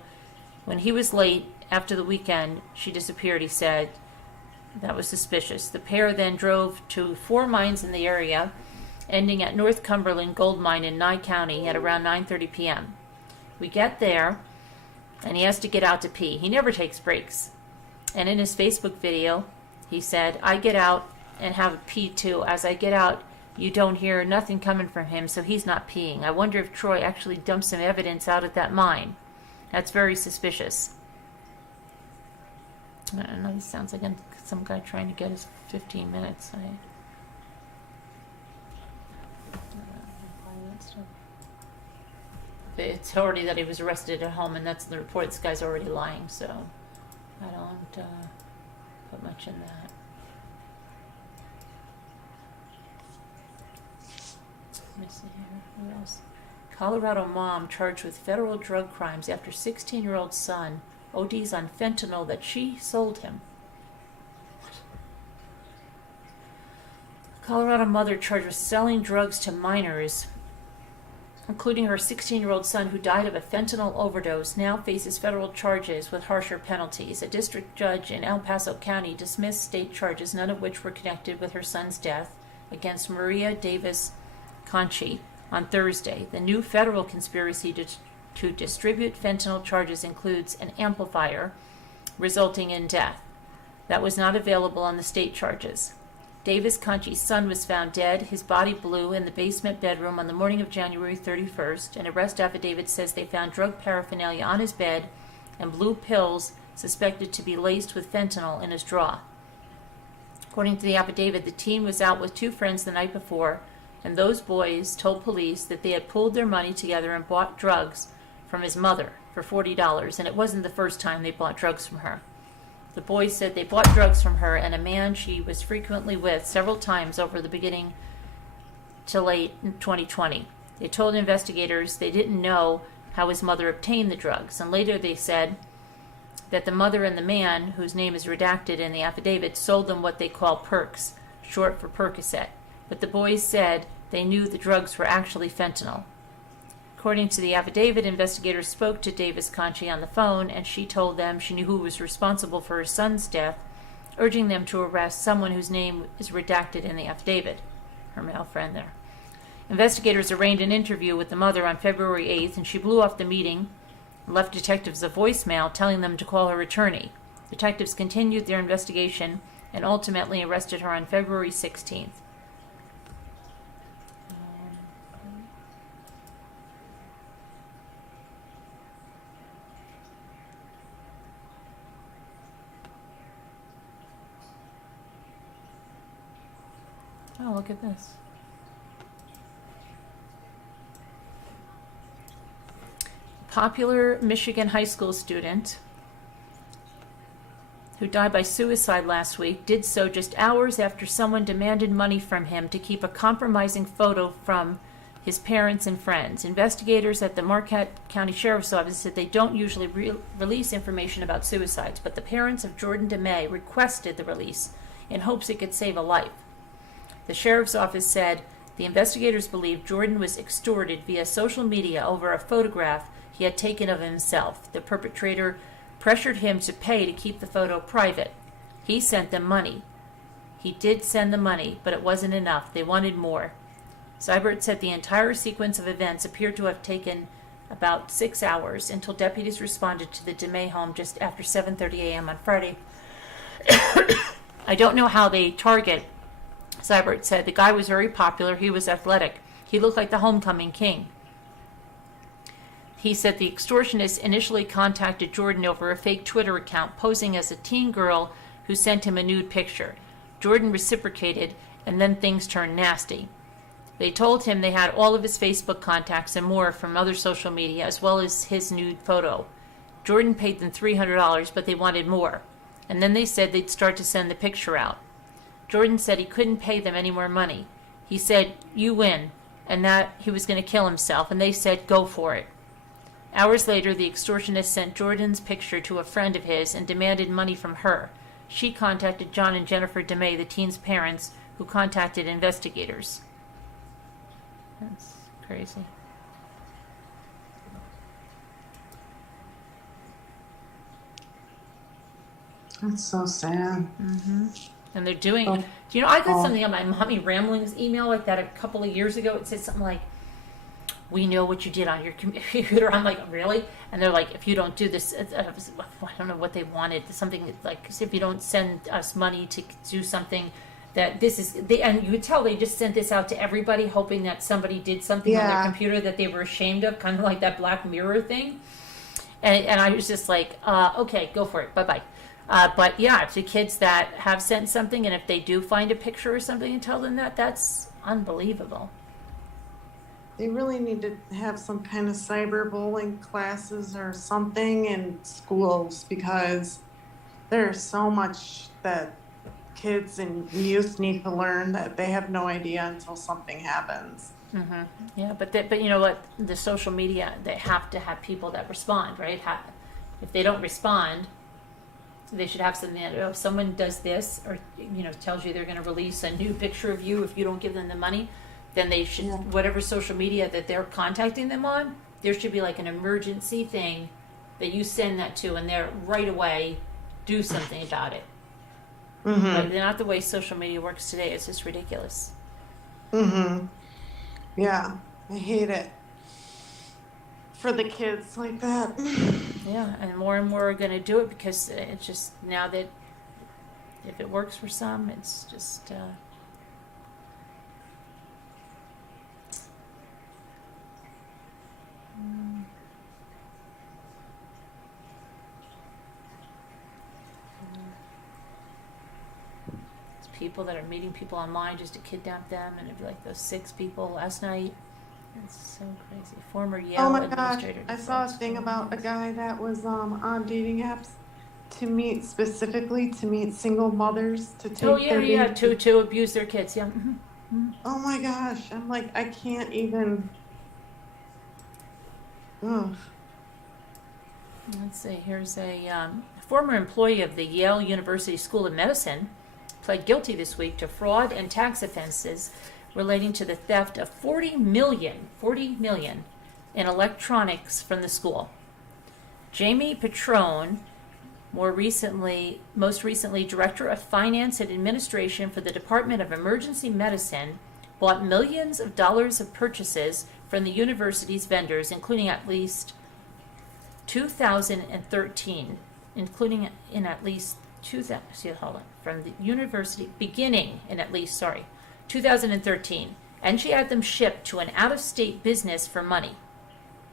when he was late after the weekend, she disappeared, he said. That was suspicious. The pair then drove to 4 mines in the area, ending at North Cumberland Gold Mine in Nye County at around 9:30 p.m. We get there, and he has to get out to pee. He never takes breaks. And in his Facebook video, he said, "I get out and have a pee too. As I get out, you don't hear nothing coming from him, so he's not peeing. I wonder if Troy actually dumped some evidence out at that mine. That's very suspicious." I don't know, this sounds like some guy trying to get his 15 minutes. It's already that he was arrested at home, and that's the report. This guy's already lying, so I don't put much in that. Let me see here. What else? Colorado mom charged with federal drug crimes after 16-year-old son ODs on fentanyl that she sold him. Colorado mother charged with selling drugs to minors, including her 16-year-old son who died of a fentanyl overdose, now faces federal charges with harsher penalties. A district judge in El Paso County dismissed state charges, none of which were connected with her son's death, against Maria Davis Conchi on Thursday. The new federal conspiracy to distribute fentanyl charges includes an amplifier resulting in death. That was not available on the state charges. Davis Conchi's son was found dead, his body blue, in the basement bedroom on the morning of January 31st. An arrest affidavit says they found drug paraphernalia on his bed and blue pills suspected to be laced with fentanyl in his drawer. According to the affidavit, the teen was out with 2 friends the night before, and those boys told police that they had pooled their money together and bought drugs from his mother for $40, and it wasn't the first time they bought drugs from her. The boys said they bought drugs from her and a man she was frequently with several times over the beginning to late 2020. They told investigators they didn't know how his mother obtained the drugs, and later they said that the mother and the man, whose name is redacted in the affidavit, sold them what they call perks, short for Percocet. But the boys said they knew the drugs were actually fentanyl. According to the affidavit, investigators spoke to Davis Conchi on the phone, and she told them she knew who was responsible for her son's death, urging them to arrest someone whose name is redacted in the affidavit, her male friend there. Investigators arranged an interview with the mother on February 8th, and she blew off the meeting and left detectives a voicemail telling them to call her attorney. Detectives continued their investigation and ultimately arrested her on February 16th. Oh, look at this. popular Michigan high school student who died by suicide last week did so just hours after someone demanded money from him to keep a compromising photo from his parents and friends. Investigators at the Marquette County Sheriff's Office said they don't usually release information about suicides, but the parents of Jordan DeMay requested the release in hopes it could save a life. The Sheriff's Office said the investigators believe Jordan was extorted via social media over a photograph he had taken of himself. The perpetrator pressured him to pay to keep the photo private. He sent them money. He did send the money, but it wasn't enough. They wanted more. Seibert said the entire sequence of events appeared to have taken about 6 hours until deputies responded to the DeMay home just after 7:30 a.m. on Friday. I don't know how they target, Seibert said. The guy was very popular. He was athletic. He looked like the homecoming king. He said the extortionist initially contacted Jordan over a fake Twitter account posing as a teen girl who sent him a nude picture. Jordan reciprocated, and then things turned nasty. They told him they had all of his Facebook contacts and more from other social media, as well as his nude photo. Jordan paid them $300, but they wanted more. And then they said they'd start to send the picture out. Jordan said he couldn't pay them any more money. He said, "You win," and that he was going to kill himself, and they said, "Go for it." Hours later, the extortionist sent Jordan's picture to a friend of his and demanded money from her. She contacted John and Jennifer DeMay, the teen's parents, who contacted investigators. That's crazy. That's so sad. And they're doing, Oh. do you know, I got something on my Mommy Ramblings email like that a couple of years ago. It said something like, "We know what you did on your computer." I'm like, "Really?" And they're like, "If you don't do this," I don't know what they wanted. Something like, "If you don't send us money to do something, that this is," and you would tell they just sent this out to everybody, hoping that somebody did something on their Yeah. computer that they were ashamed of, kind of like that Black Mirror thing. And I was just like, okay, go for it. Bye-bye. But yeah, to kids that have sent something, and if they do find a picture or something and tell them that, that's unbelievable. They really need to have some kind of cyberbullying classes or something in schools, because there's so much that kids and youth need to learn that they have no idea until something happens. Yeah, but you know what? The social media, they have to have people that respond, right? If they don't respond, they should have something that, if someone does this, or tells you they're going to release a new picture of you if you don't give them the money, then they should, whatever social media that they're contacting them on, there should be like an emergency thing that you send that to, and they're right away do something about it. But not the way social media works today. It's just ridiculous. Yeah, I hate it for the kids like that. Yeah, and more are going to do it because it's just now that if it works for some, it's just it's people that are meeting people online just to kidnap them, and it'd be like those 6 people last night. It's so crazy. Former Yale Oh my gosh, administrator. I saw a thing about a guy that was on dating apps to meet single mothers to take Oh yeah, their yeah, baby. to abuse their kids. Yeah. Oh my gosh, I'm like, I can't even. Ugh. Let's see. Here's a former employee of the Yale University School of Medicine pled guilty this week to fraud and tax offenses relating to the theft of $40 million in electronics from the school. Jamie Petrone, most recently Director of Finance and Administration for the Department of Emergency Medicine, bought millions of dollars of purchases from the university's vendors, including at least 2013, including in at least 2000, from the university, beginning in at least, 2013, and she had them shipped to an out-of-state business for money.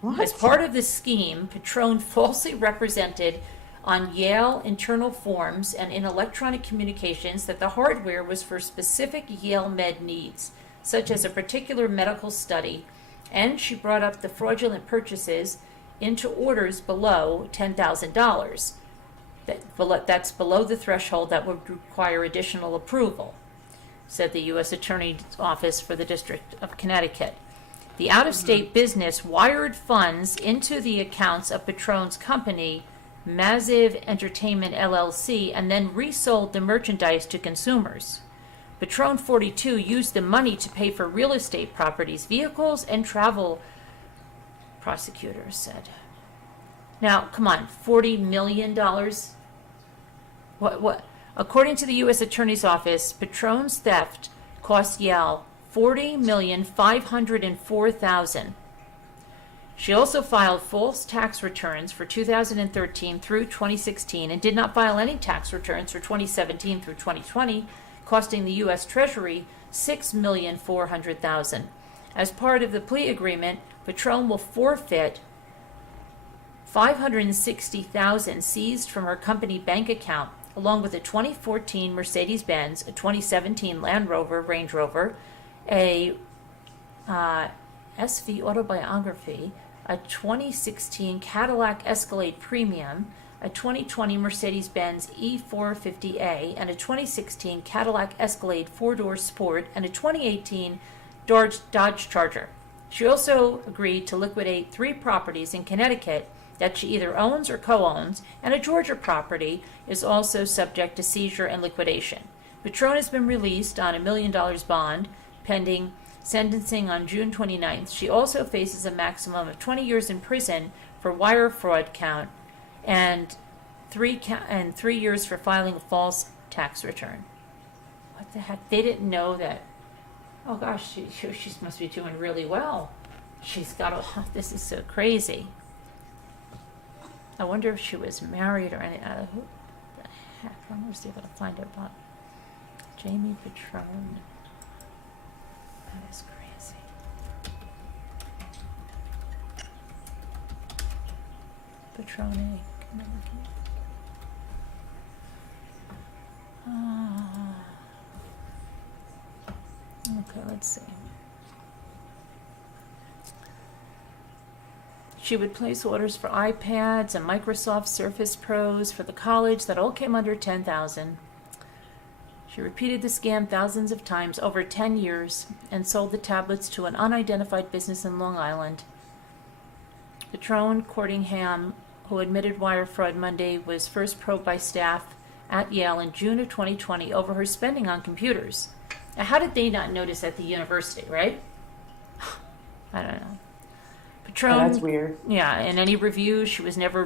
What? As part of this scheme, Petrone falsely represented on Yale internal forms and in electronic communications that the hardware was for specific Yale Med needs, such as a particular medical study, and she brought up the fraudulent purchases into orders below $10,000. That's below the threshold that would require additional approval, said the U.S. Attorney's Office for the District of Connecticut. The out-of-state business wired funds into the accounts of Patron's company, Massive Entertainment LLC, and then resold the merchandise to consumers. Patron 42 used the money to pay for real estate properties, vehicles, and travel, prosecutors said. Now, come on, $40 million? What? According to the U.S. Attorney's Office, Patron's theft cost Yale $40,504,000. She also filed false tax returns for 2013 through 2016 and did not file any tax returns for 2017 through 2020, costing the U.S. Treasury $6,400,000. As part of the plea agreement, Patron will forfeit $560,000 seized from her company bank account, along with a 2014 Mercedes-Benz, a 2017 Land Rover, Range Rover, a SV autobiography, a 2016 Cadillac Escalade Premium, a 2020 Mercedes-Benz E450A, and a 2016 Cadillac Escalade 4-door Sport, and a 2018 Dodge Charger. She also agreed to liquidate 3 properties in Connecticut that she either owns or co-owns, and a Georgia property is also subject to seizure and liquidation. Patron has been released on $1 million bond, pending sentencing on June 29th. She also faces a maximum of 20 years in prison for wire fraud count and 3 years for filing a false tax return. What the heck? They didn't know that. Oh gosh, she must be doing really well. She's got a. This is so crazy. I wonder if she was married or anything. Who the heck? I'm going to see if I can find out about Jamie Patron. That is crazy. Patrone. Okay, let's see. She would place orders for iPads and Microsoft Surface Pros for the college that all came under $10,000. She repeated the scam thousands of times over 10 years and sold the tablets to an unidentified business in Long Island. Patron Cordingham, who admitted wire fraud Monday, was first probed by staff at Yale in June of 2020 over her spending on computers. Now, how did they not notice at the university, right? I don't know. Patron, that's weird. Yeah, in any review, she was never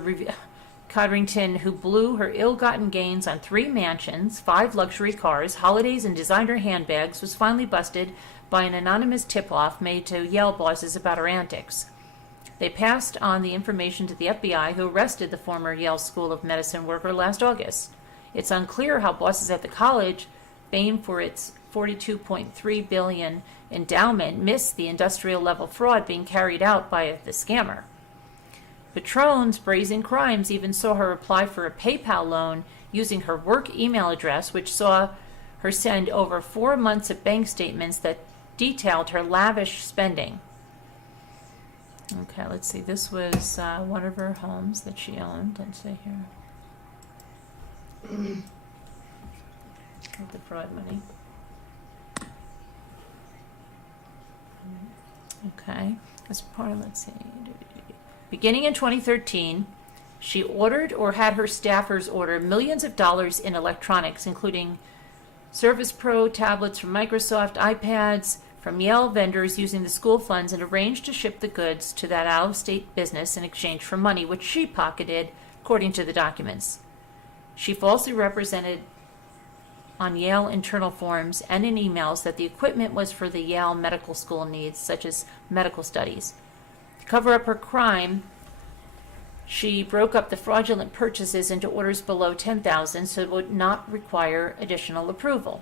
Codrington, who blew her ill-gotten gains on 3 mansions, 5 luxury cars, holidays, and designer handbags, was finally busted by an anonymous tip-off made to Yale bosses about her antics. They passed on the information to the FBI, who arrested the former Yale School of Medicine worker last August. It's unclear how bosses at the college, famed for its $42.3 billion endowment, missed the industrial-level fraud being carried out by the scammer. Patron's brazen crimes even saw her apply for a PayPal loan using her work email address, which saw her send over 4 months of bank statements that detailed her lavish spending. Okay, let's see. This was one of her homes that she owned. Let's see here. The fraud money. Okay, as part of, let's see. Beginning in 2013, she ordered or had her staffers order millions of dollars in electronics, including Surface Pro tablets from Microsoft, iPads from Yale vendors using the school funds, and arranged to ship the goods to that out-of-state business in exchange for money, which she pocketed, according to the documents. She falsely represented on Yale internal forms and in emails that the equipment was for the Yale Medical School needs, such as medical studies. To cover up her crime, she broke up the fraudulent purchases into orders below $10,000 so it would not require additional approval.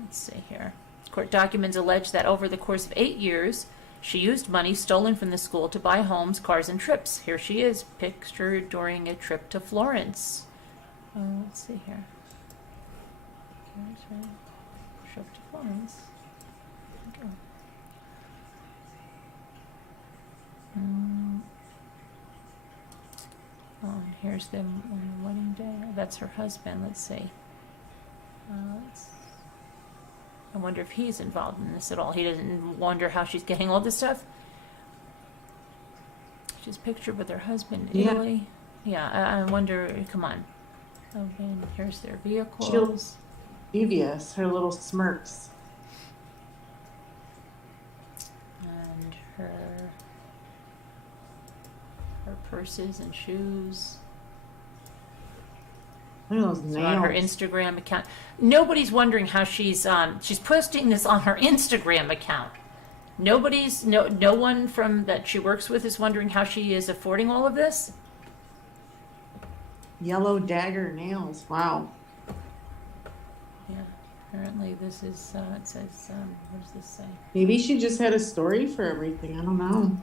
Let's see here. Court documents allege that over the course of 8 years, she used money stolen from the school to buy homes, cars, and trips. Here she is, pictured during a trip to Florence. Let's see here. Here's her trip to Florence. Okay. Oh, and here's them on the wedding day. Oh, that's her husband. Let's see. I wonder if he's involved in this at all. He doesn't wonder how she's getting all this stuff. She's pictured with her husband, Yeah. Italy. Yeah, I wonder. Come on. Oh, and here's their vehicles. Devious, her little smirks. And her purses and shoes. Look at those So on her nails. Instagram account. Nobody's wondering how she's posting this on her Instagram account. No one from that she works with is wondering how she is affording all of this. Yellow dagger nails. Wow. Yeah, apparently this is it says what does this say? Maybe she just had a story for everything. I don't know.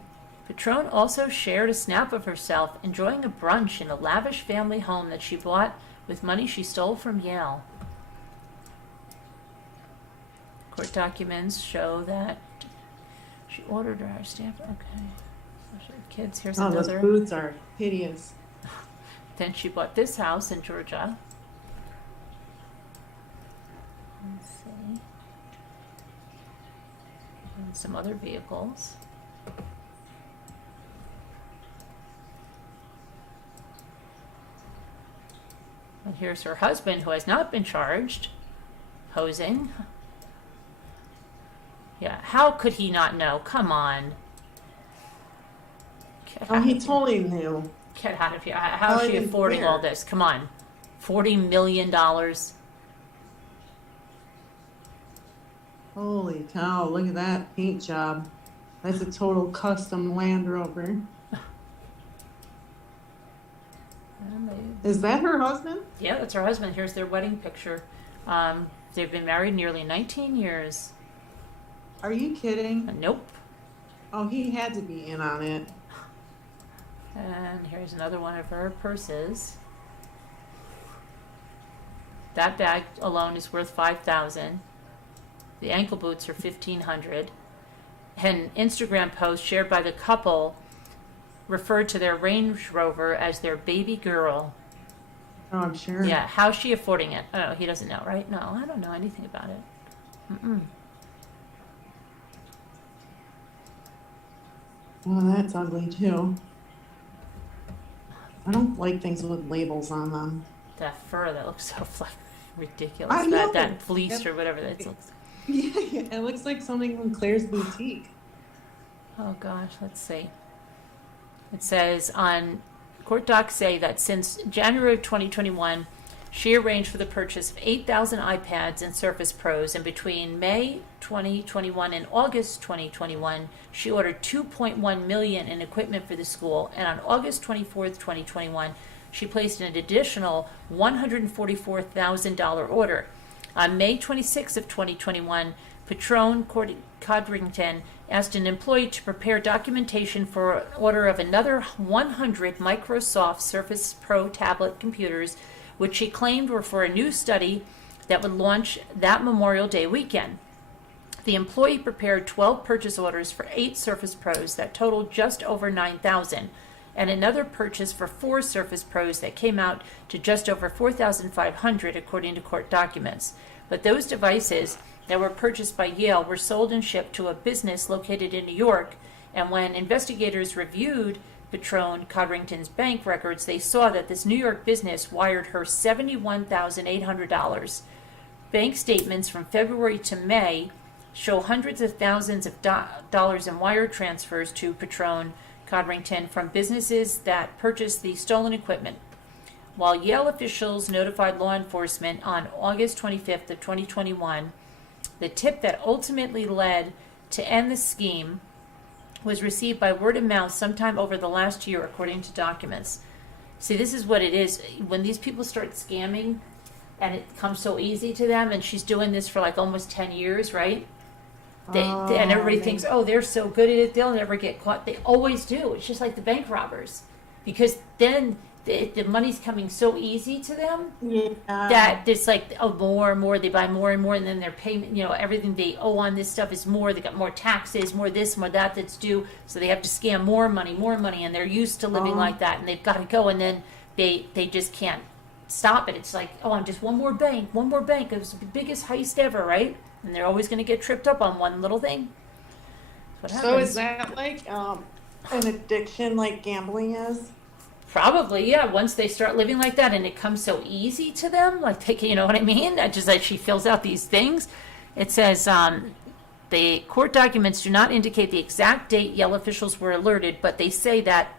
Patron also shared a snap of herself enjoying a brunch in a lavish family home that she bought with money she stole from Yale. Court documents show that she ordered her stamp. Okay. So she had kids. Here's Oh, those another. boots are hideous. Then she bought this house in Georgia. Let's see. And some other vehicles. And here's her husband, who has not been charged, posing. Yeah, how could he not know? Come on. Get Oh, out he of here. totally knew. Get out of here. How Oh, is she I didn't affording care. all this? Come on. $40 million. Holy cow, look at that paint job. That's a total custom Land Rover. Is that her husband? Yeah, that's her husband. Here's their wedding picture. They've been married nearly 19 years. Are you kidding? Nope. Oh, he had to be in on it. And here's another one of her purses. That bag alone is worth $5,000. The ankle boots are $1,500. An Instagram post shared by the couple referred to their Range Rover as their baby girl. Oh, I'm sure. Yeah, how's she affording it? Oh, he doesn't know, right? No, I don't know anything about it. Mm-mm. Well, that's ugly too. I don't like things with labels on them. That fur that looks so ridiculous. I know. That fleece Yep. or whatever that looks. Yeah, it looks like something from Claire's boutique. Oh gosh, let's see. It says on court docs say that since January of 2021, she arranged for the purchase of 8,000 iPads and Surface Pros, and between May 2021 and August 2021, she ordered 2.1 million in equipment for the school, and on August 24th, 2021, she placed an additional $144,000 order. On May 26th of 2021, Patron Codrington asked an employee to prepare documentation for an order of another 100 Microsoft Surface Pro tablet computers, which she claimed were for a new study that would launch that Memorial Day weekend. The employee prepared 12 purchase orders for 8 Surface Pros that totaled just over $9,000, and another purchase for 4 Surface Pros that came out to just over $4,500 according to court documents. But those devices that were purchased by Yale were sold and shipped to a business located in New York, and when investigators reviewed Patron Codrington's bank records, they saw that this New York business wired her $71,800. Bank statements from February to May show hundreds of thousands of dollars in wire transfers to Patron Codrington from businesses that purchased the stolen equipment. While Yale officials notified law enforcement on August 25th of 2021, the tip that ultimately led to end the scheme was received by word of mouth sometime over the last year, according to documents. See, this is what it is. When these people start scamming and it comes so easy to them, and she's doing this for like almost 10 years, right? And everybody thinks, oh, they're so good at it, they'll never get caught. They always do. It's just like the bank robbers. Because then the money's coming so easy to them Yeah. that it's like, oh, more and more, they buy more and more, and then their payment, everything they owe on this stuff is more. They got more taxes, more this, more that that's due, so they have to scam more money, and they're used to living like that, and they've got to go, and then they just can't stop it. It's like, oh, I'm just one more bank. It was the biggest heist ever, right? And they're always going to get tripped up on one little thing. That's what So happens. is that like an addiction like gambling is? Probably, yeah. Once they start living like that and it comes so easy to them, like they can, you know what I mean? Just like she fills out these things. It says, the court documents do not indicate the exact date Yale officials were alerted, but they say that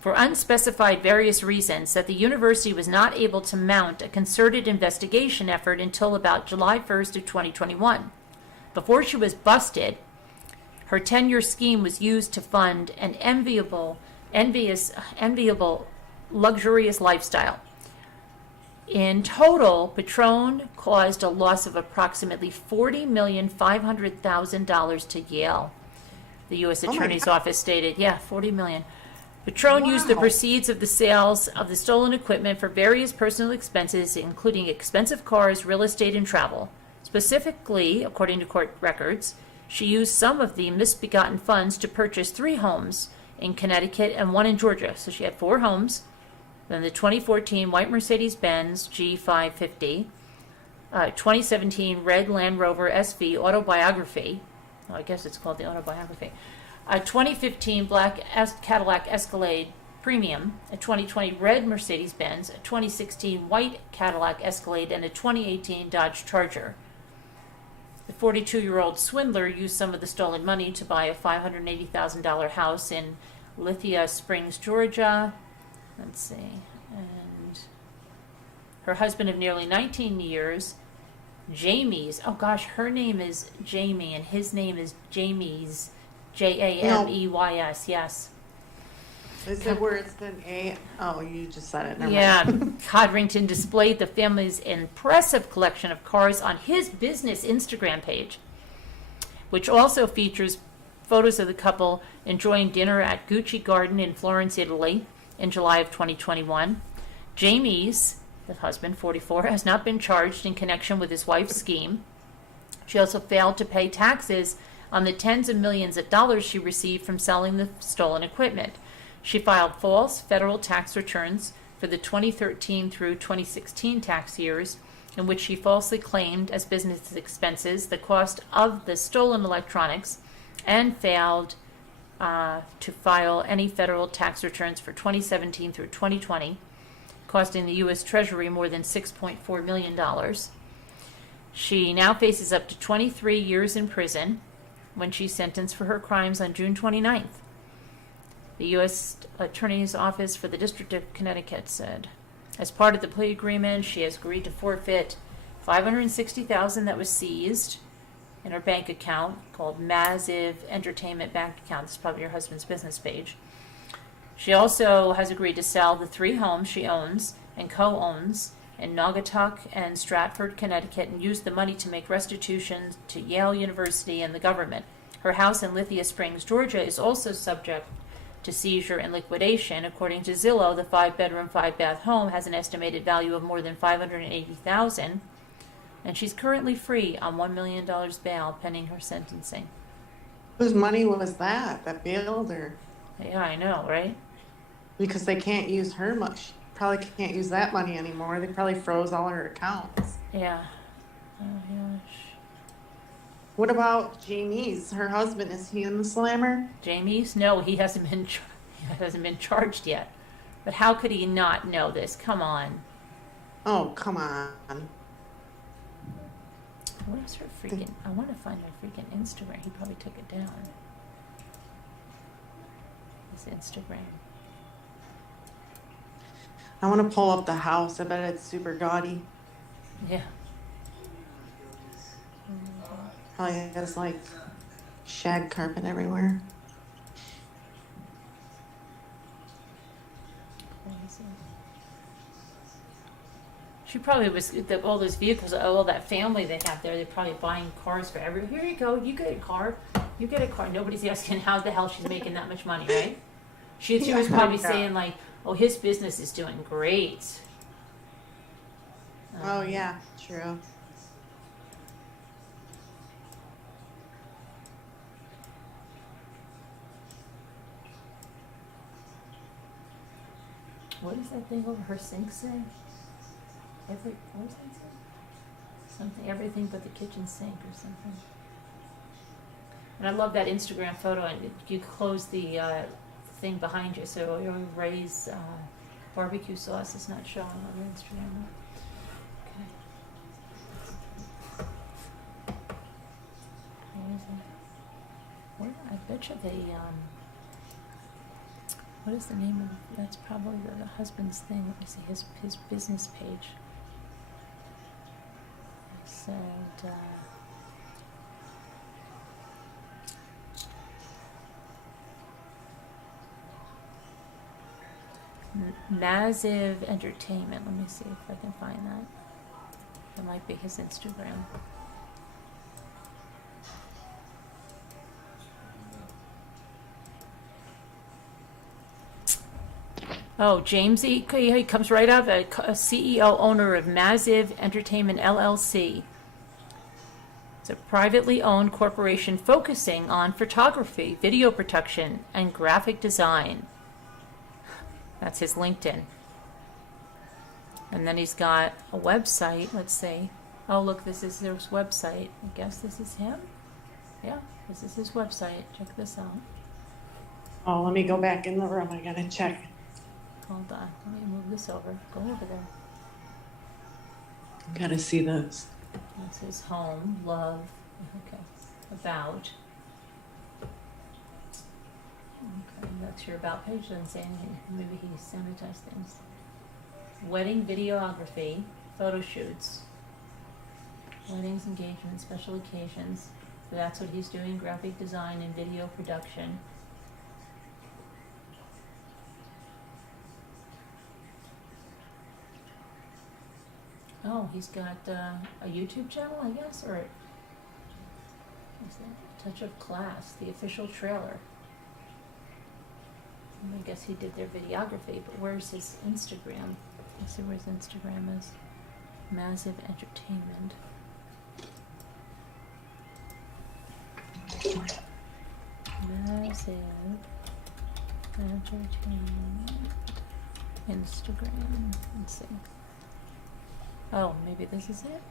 for unspecified various reasons, that the university was not able to mount a concerted investigation effort until about July 1st of 2021. Before she was busted, her 10-year scheme was used to fund an enviable, luxurious lifestyle. In total, Patron caused a loss of approximately $40,500,000 to Yale. The U.S. Attorney's Office stated, $40 million. Patron used the proceeds of the sales of the stolen equipment for various personal expenses, including expensive cars, real estate, and travel. Specifically, according to court records, she used some of the misbegotten funds to purchase 3 homes in Connecticut and 1 in Georgia. So she had 4 homes. Then the 2014 white Mercedes-Benz G550, 2017 red Land Rover SV Autobiography. I guess it's called the Autobiography. A 2015 black Cadillac Escalade Premium, a 2020 red Mercedes-Benz, a 2016 white Cadillac Escalade, and a 2018 Dodge Charger. The 42-year-old swindler used some of the stolen money to buy a $580,000 house in Lithia Springs, Georgia. Let's see. And her husband of nearly 19 years, Jamie's, her name is Jamie, and his name is Jamie's, Jameys, yes. Is it where it's an A? Oh, you just said it. Never mind. Codrington displayed the family's impressive collection of cars on his business Instagram page, which also features photos of the couple enjoying dinner at Gucci Garden in Florence, Italy in July of 2021. Jamie's, the husband, 44, has not been charged in connection with his wife's scheme. She also failed to pay taxes on the tens of millions of dollars she received from selling the stolen equipment. She filed false federal tax returns for the 2013 through 2016 tax years, in which she falsely claimed as business expenses the cost of the stolen electronics, and failed to file any federal tax returns for 2017 through 2020, costing the U.S. Treasury more than $6.4 million. She now faces up to 23 years in prison when she's sentenced for her crimes on June 29th. The U.S. Attorney's Office for the District of Connecticut said, as part of the plea agreement, she has agreed to forfeit $560,000 that was seized in her bank account called Massive Entertainment Bank Account. This is probably your husband's business page. She also has agreed to sell the 3 homes she owns and co-owns in Naugatuck and Stratford, Connecticut, and use the money to make restitution to Yale University and the government. Her house in Lithia Springs, Georgia, is also subject to seizure and liquidation. According to Zillow, the 5-bedroom, 5-bath home has an estimated value of more than $580,000, and she's currently free on $1 million bail pending her sentencing. Whose money was that? That bailed her? Yeah, I know, right? Because they can't use her much. Probably can't use that money anymore. They probably froze all her accounts. Yeah. Oh, gosh. What about Jamie's? Her husband, is he in the slammer? Jamie's? No, he hasn't been charged yet. But how could he not know this? Come on. Oh, come on. What is her freaking... I want to find her freaking Instagram. He probably took it down. His Instagram. I want to pull up the house. I bet it's super gaudy. Yeah. Probably has like shag carpet everywhere. She probably was, all those vehicles, all that family they have there, they're probably buying cars for every, here you go, you get a car, Nobody's asking how the hell she's making that much money, right? She was probably saying like, Oh, his business is doing great. Oh, yeah, true. What does that thing over her sink say? What does that say? Something, everything but the kitchen sink or something. And I love that Instagram photo, and you close the thing behind you, so your Ray's barbecue sauce is not showing on Instagram. Okay. Where is it? Where, I bet you they, what is the name of, that's probably the husband's thing. Let me see, his business page. It said, Massive Entertainment. Let me see if I can find that. That might be his Instagram. Oh, Jamesy, he comes right out, a CEO owner of Massive Entertainment LLC. It's a privately owned corporation focusing on photography, video production, and graphic design. That's his LinkedIn. And then he's got a website, let's see. Oh, look, this is their website. I guess this is him? Yeah, this is his website. Check this out. Oh, let me go back in the room. I gotta check. Hold on, let me move this over. Go over there. Gotta see this. This is home, love, okay, about. Okay, that's your about page, doesn't say anything. Maybe he sanitized things. Wedding videography, photo shoots, weddings, engagements, special occasions. So that's what he's doing, graphic design and video production. Oh, he's got a YouTube channel, I guess, or what's that? Touch of Class, the official trailer. I guess he did their videography, but where's his Instagram? Let's see where his Instagram is. Massive Entertainment. Massive Entertainment. Instagram. Let's see. Oh, maybe this is it?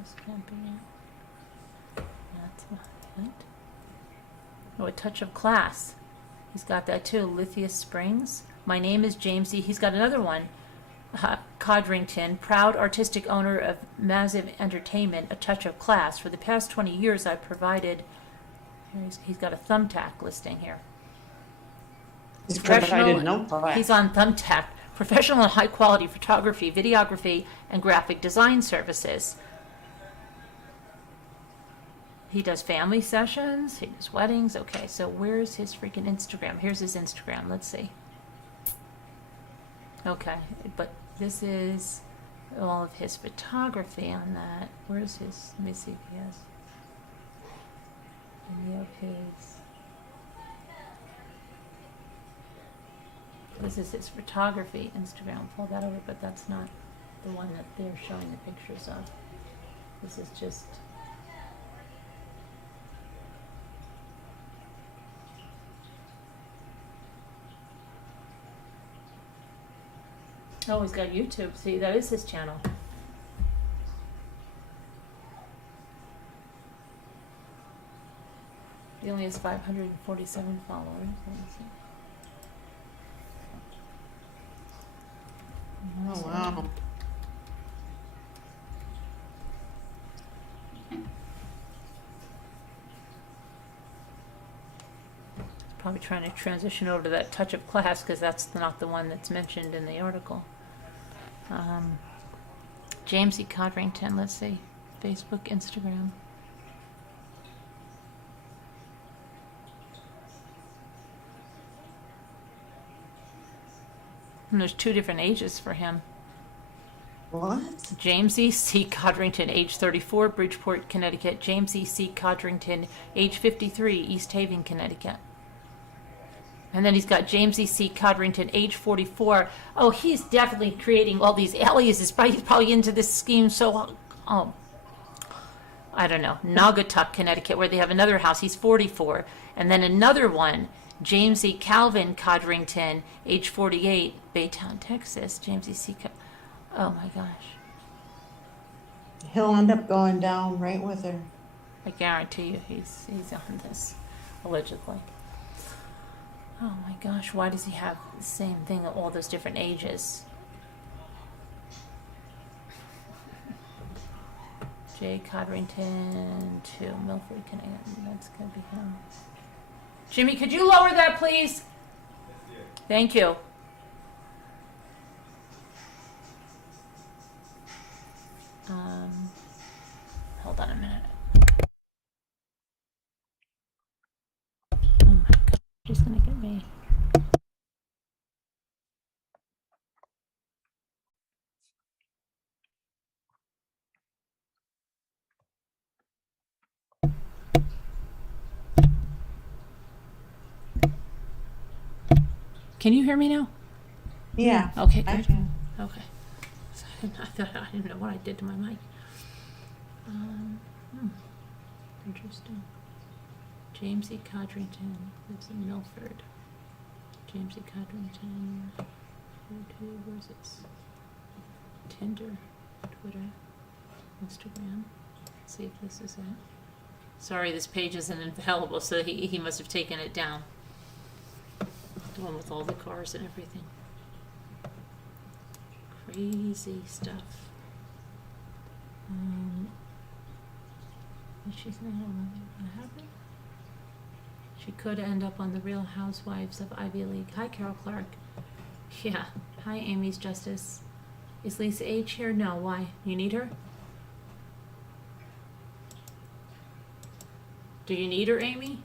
This can't be it. That's not it. Oh, a touch of class. He's got that too. Lithia Springs. My name is Jamesy. He's got another one. Codrington, proud artistic owner of Massive Entertainment, a touch of class. For the past 20 years, I've provided. He's got a Thumbtack listing here. He's provided no class. He's on Thumbtack. Professional and high-quality photography, videography, and graphic design services. He does family sessions. He does weddings. Okay, so where's his freaking Instagram? Here's his Instagram. Let's see. Okay, but this is all of his photography on that. Where's his? Let me see if he has video piece. This is his photography Instagram. Pull that over, but that's not the one that they're showing the pictures of. This is just. Oh, he's got YouTube. See, that is his channel. He only has 547 followers. Let me see. Oh, wow. Probably trying to transition over to that touch of class because that's not the one that's mentioned in the article. James E. Codrington, let's see. Facebook, Instagram. And there's 2 different ages for him. What? James E. C. Codrington, age 34, Bridgeport, Connecticut. James E. C. Codrington, age 53, East Haven, Connecticut. And then he's got James E. C. Codrington, age 44. Oh, he's definitely creating all these aliases. He's probably into this scheme. So, I don't know, Naugatuck, Connecticut, where they have another house. He's 44. And then another one, James E. Calvin Codrington, age 48, Baytown, Texas. James E. C. Oh my gosh. He'll end up going down right with her. I guarantee you he's on this, allegedly. Oh my gosh, why does he have the same thing at all those different ages? Jay Codrington to Milford, Connecticut. That's gonna be him. Jimmy, could you lower that, please? Thank you. Hold on a minute. Oh my god, she's gonna get me. Can you hear me now? Yeah. Okay, I good. can. Okay. I didn't know what I did to my mic. Interesting. James E. Codrington lives in Milford. James E. Codrington. Where is it? Tinder, Twitter, Instagram. Let's see if this is it. Sorry, this page isn't available, so he must have taken it down. The one with all the cars and everything. Crazy stuff. She's not on what happened? She could end up on the Real Housewives of Ivy League. Hi, Carol Clark. Yeah. Hi, Amy's Justice. Is Lisa H here? No. Why? You need her? Do you need her, Amy?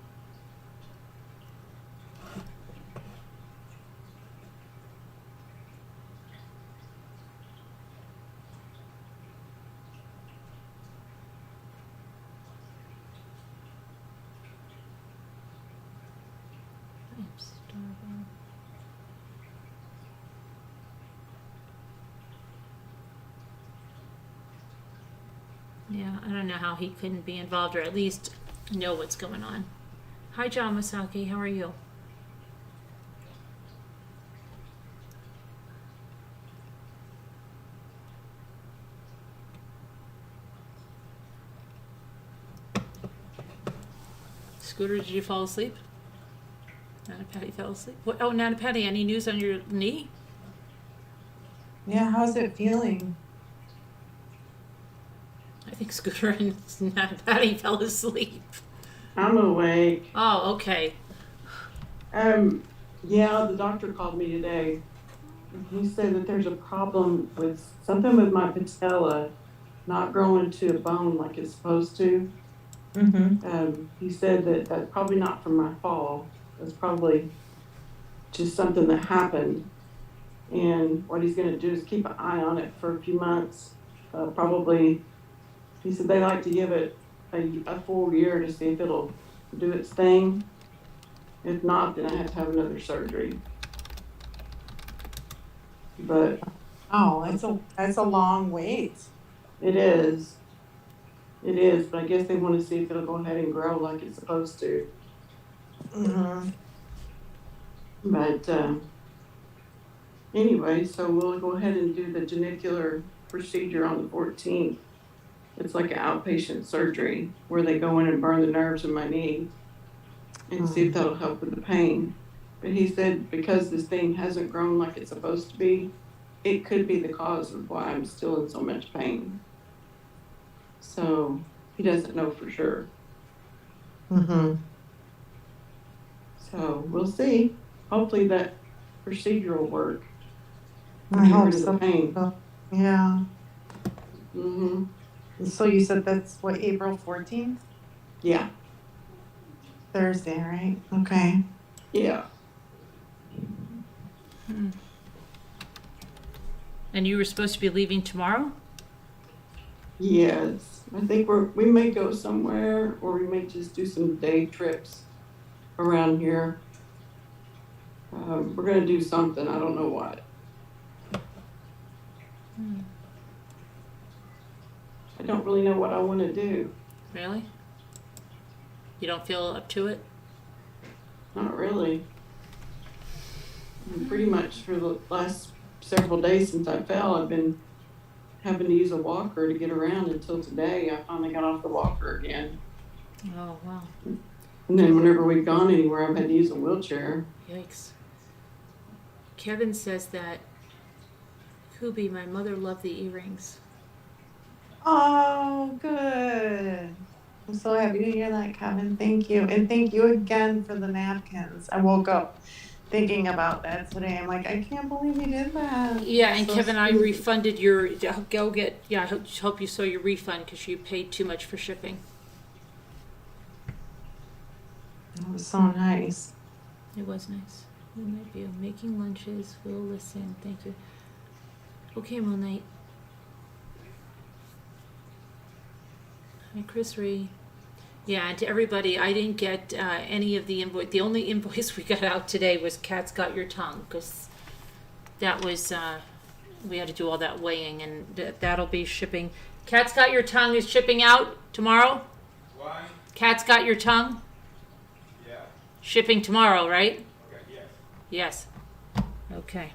I'm starving. Yeah, I don't know how he couldn't be involved or at least know what's going on. Hi, John Masaki. How are you? Scooter, did you fall asleep? Nana Patty fell asleep. What? Oh, Nana Patty, any news on your knee? Yeah, how's it feeling? I think Scooter and Nana Patty fell asleep. I'm awake. Oh, okay. Yeah, the doctor called me today. He said that there's a problem with something with my patella not growing to a bone like it's supposed to. Mm-hmm. He said that that's probably not from my fall. That's probably just something that happened. And what he's going to do is keep an eye on it for a few months. Probably, he said they like to give it a full year to see if it'll do its thing. If not, then I have to have another surgery. But Oh, that's a long wait. it is. It is, but I guess they want to see if it'll go ahead and grow like it's supposed to. Mm-hmm. But anyway, so we'll go ahead and do the genicular procedure on the 14th. It's like an outpatient surgery where they go in and burn the nerves in my knee and see if that'll help with the pain. But he said because this thing hasn't grown like it's supposed to be, it could be the cause of why I'm still in so much pain. So he doesn't know for sure. Mm-hmm. So we'll see. Hopefully that procedure will work. I Get hope rid of the so. pain. Yeah. Mm-hmm. So you said that's what, April 14th? Yeah. Thursday, right? Okay. Yeah. And you were supposed to be leaving tomorrow? Yes, I think we may go somewhere, or we may just do some day trips around here. We're gonna do something, I don't know what. I don't really know what I wanna do, Really? You don't feel up to it? not really. And pretty much for the last several days since I fell, I've been having to use a walker to get around until today. I finally got off the walker again. Oh, wow. And then whenever we've gone anywhere, I've had to use a wheelchair. Yikes. Kevin says that, Kubi, my mother loved the earrings. Oh, good. I'm so happy to hear that, Kevin. Thank you. And thank you again for the napkins. I woke up thinking about that today. I'm like, I can't believe you did that. Yeah, and So Kevin, I sweet. refunded your, go get, yeah, I hope you saw your refund because you paid too much for shipping. That was so nice. It was nice. We might be making lunches. We'll listen. Thank you. Okay, Moon Knight. Hi, Chris Ree. Yeah, and to everybody, I didn't get any of the invoice. The only invoice we got out today was Cat's Got Your Tongue, because that was, we had to do all that weighing, and that'll be shipping. Cat's Got Your Tongue is shipping out tomorrow? Why? Cat's Got Your Tongue? Yeah. Shipping tomorrow, right? Okay, yes. Yes. Okay.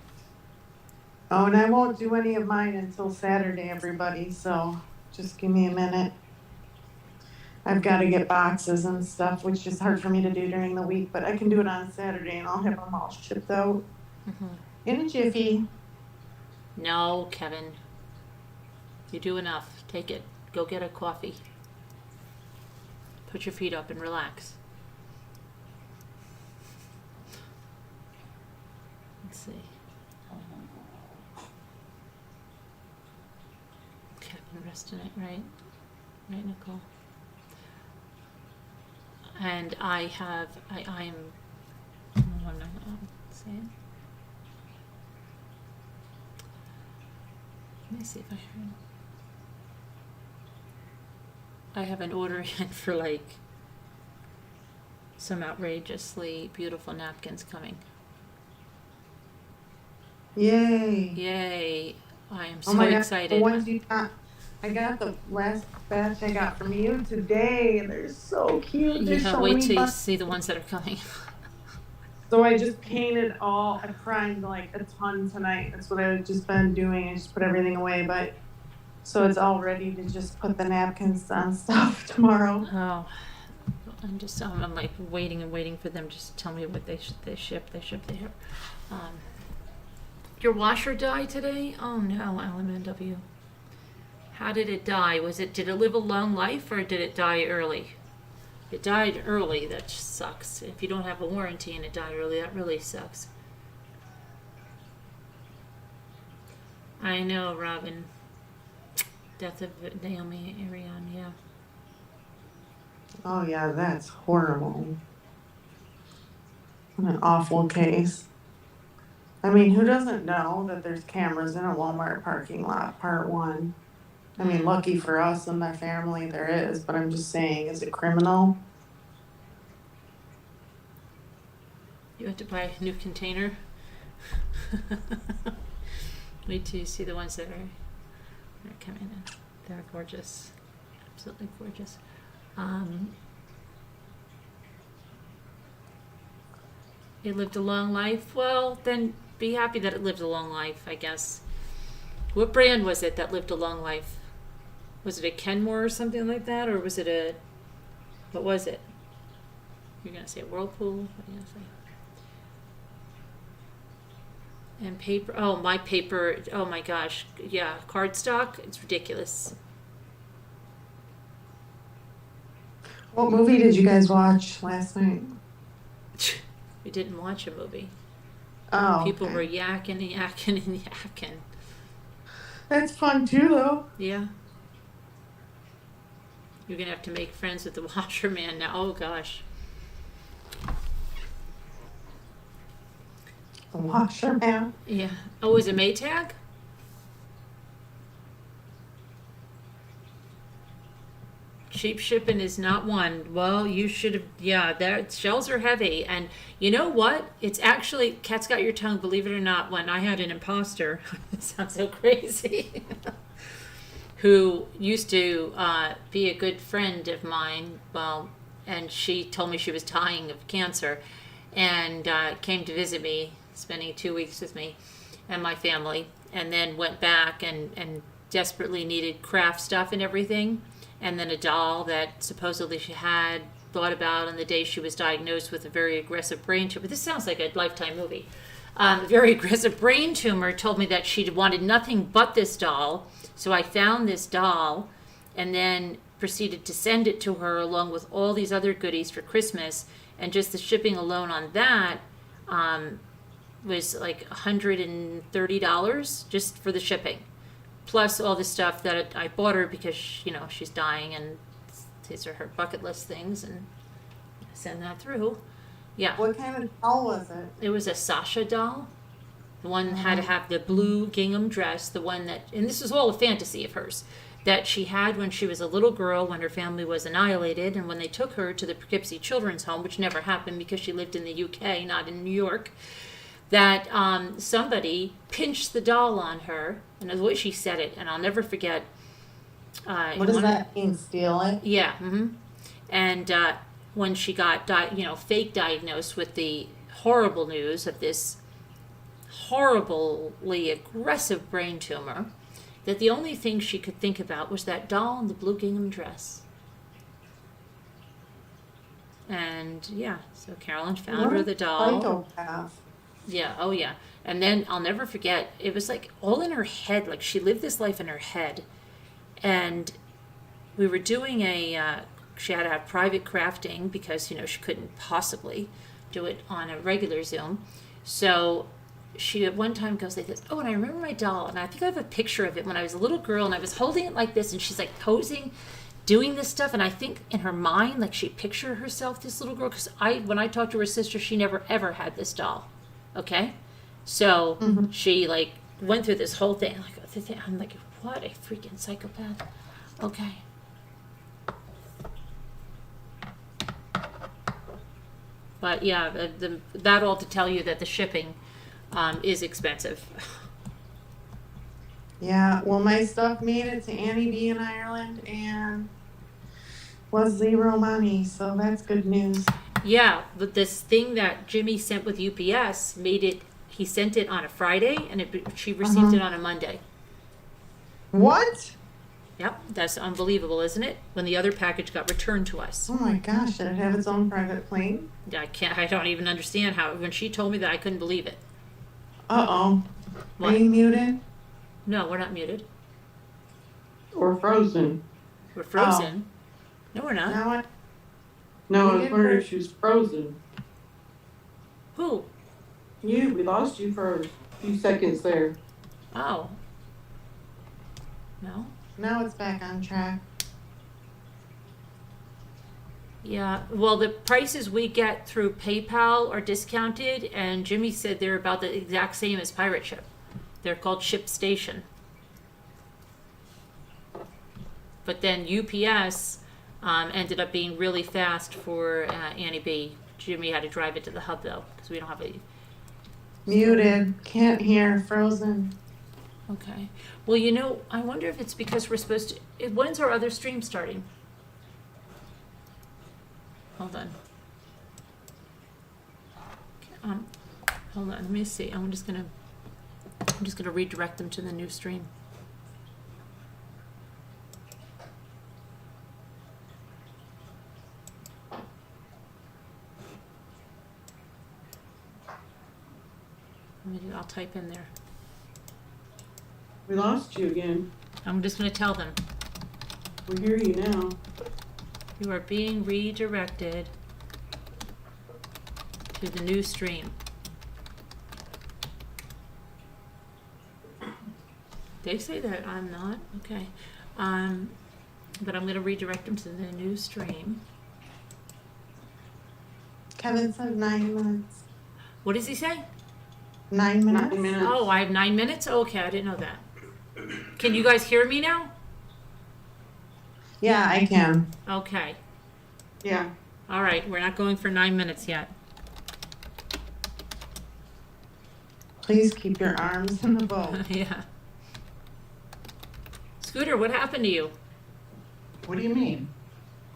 Oh, and I won't do any of mine until Saturday, everybody. So just give me a minute. I've got to get boxes and stuff, which is hard for me to do during the week, but I can do it on Saturday and I'll have them all shipped out in a jiffy. No, Kevin. You do enough. Take it. Go get a coffee. Put your feet up and relax. Let's see. Kevin, rest tonight, right? Right, Nicole? And I am, no, I'm not saying. Let me see if I have an order in for like some outrageously beautiful napkins coming. Yay. Yay. I am so Oh my God, excited. the ones you got. I got the last batch I got from you today, and they're so cute. There's Yeah, so wait many till you buttons. see the ones that are coming. So I just painted all, I primed like a ton tonight. That's what I've just been doing. I just put everything away, but so it's all ready to just put the napkins on stuff tomorrow. Oh, I'm like waiting and waiting for them just to tell me what they ship. Your washer died today? Oh no, LMNW. How did it die? Did it live a long life or did it die early? It died early, that just sucks. If you don't have a warranty and it died early, that really sucks. I know, Robin. Death of Naomi Ariane, yeah. Oh yeah, that's horrible. What an awful case. I mean, who doesn't know that there's cameras in a Walmart parking lot, part one? I mean, lucky for us and my family there is, but I'm just saying, is it criminal? You have to buy a new container. Wait till you see the ones that are coming in. They're gorgeous. Absolutely gorgeous. It lived a long life. Well, then be happy that it lived a long life, I guess. What brand was it that lived a long life? Was it a Kenmore or something like that? Or was it what was it? You're going to say Whirlpool? What are you going to say? And paper. Oh, my paper. Oh my gosh. Yeah, cardstock. It's ridiculous. What movie did you guys watch last night? We didn't watch a movie. Oh, People okay. were yakking and yakking and yakking. That's fun too, though. Yeah. You're going to have to make friends with the washerman now. Oh gosh. The washerman. Yeah. Oh, is it Maytag? cheap shipping is not one. Well, you should have, yeah, that shells are heavy. And you know what? It's actually, cat's got your tongue, believe it or not, when I had an imposter, it sounds so crazy, who used to be a good friend of mine, well, and she told me she was dying of cancer and came to visit me, spending 2 weeks with me and my family, and then went back and desperately needed craft stuff and everything. And then a doll that supposedly she had thought about on the day she was diagnosed with a very aggressive brain tumor. This sounds like a Lifetime movie. A very aggressive brain tumor, told me that she wanted nothing but this doll. So I found this doll and then proceeded to send it to her along with all these other goodies for Christmas. And just the shipping alone on that was like $130 just for the shipping. Plus all the stuff that I bought her because, you know, she's dying and these are her bucket list things, and send that through. Yeah. What kind of doll was it? It was a Sasha doll. The one had to have the blue gingham dress, the one that, and this is all a fantasy of hers, that she had when she was a little girl when her family was annihilated, and when they took her to the Poughkeepsie Children's Home, which never happened because she lived in the UK, not in New York, that somebody pinched the doll on her, and the way she said it, and I'll never forget. What does that mean, steal it? Yeah. And when she got, fake diagnosed with the horrible news of this horribly aggressive brain tumor, that the only thing she could think about was that doll in the blue gingham dress. And yeah, so Carolyn found her the doll. Psychopath. Yeah, oh yeah. And then I'll never forget, it was like all in her head, like she lived this life in her head. And we were doing she had to have private crafting because, she couldn't possibly do it on a regular Zoom. So she at one time goes like this, oh, and I remember my doll, and I think I have a picture of it when I was a little girl, and I was holding it like this, and she's like posing, doing this stuff, and I think in her mind, like she pictured herself, this little girl, because when I talked to her sister, she never ever had this doll. Okay, so she like went through this whole thing. I'm like, what a freaking psychopath. Okay. But yeah, that all to tell you that the shipping is expensive. Yeah, well, my stuff made it to Annie B in Ireland and was zero money, so that's good news. Yeah, but this thing that Jimmy sent with UPS he sent it on a Friday, and she received it on a Monday. What? Yep, that's unbelievable, isn't it? When the other package got returned to us. Oh my gosh, did it have its own private plane? I don't even understand how, when she told me that, I couldn't believe it. Uh-oh. What? Are you muted? No, we're not muted. Or frozen. We're frozen. No, we're not. Now No, I You was did wondering frozen. if she was frozen. Who? We lost you for a few seconds there. Oh. No? Now it's back on track. Yeah, well, the prices we get through PayPal are discounted, and Jimmy said they're about the exact same as Pirate Ship. They're called ShipStation. But then UPS ended up being really fast for Annie B. Jimmy had to drive it to the hub, though, because we don't have a... Muted. Can't hear. Frozen. Okay. Well, I wonder if it's because we're supposed to... When's our other stream starting? Hold on. Hold on. Let me see. I'm just gonna redirect them to the new stream. I'll type in there. We lost you again. I'm just gonna tell them. We hear you now. You are being redirected to the new stream. They say that I'm not. Okay. But I'm going to redirect them to the new stream. Kevin said 9 minutes. What does he say? 9 minutes? 9 minutes. Oh, I have 9 minutes? Okay, I didn't know that. Can you guys hear me now? Yeah, I can. Okay. Yeah. All right. We're not going for 9 minutes yet. Please keep your arms in the boat. Yeah. Scooter, what happened to you? What do you mean?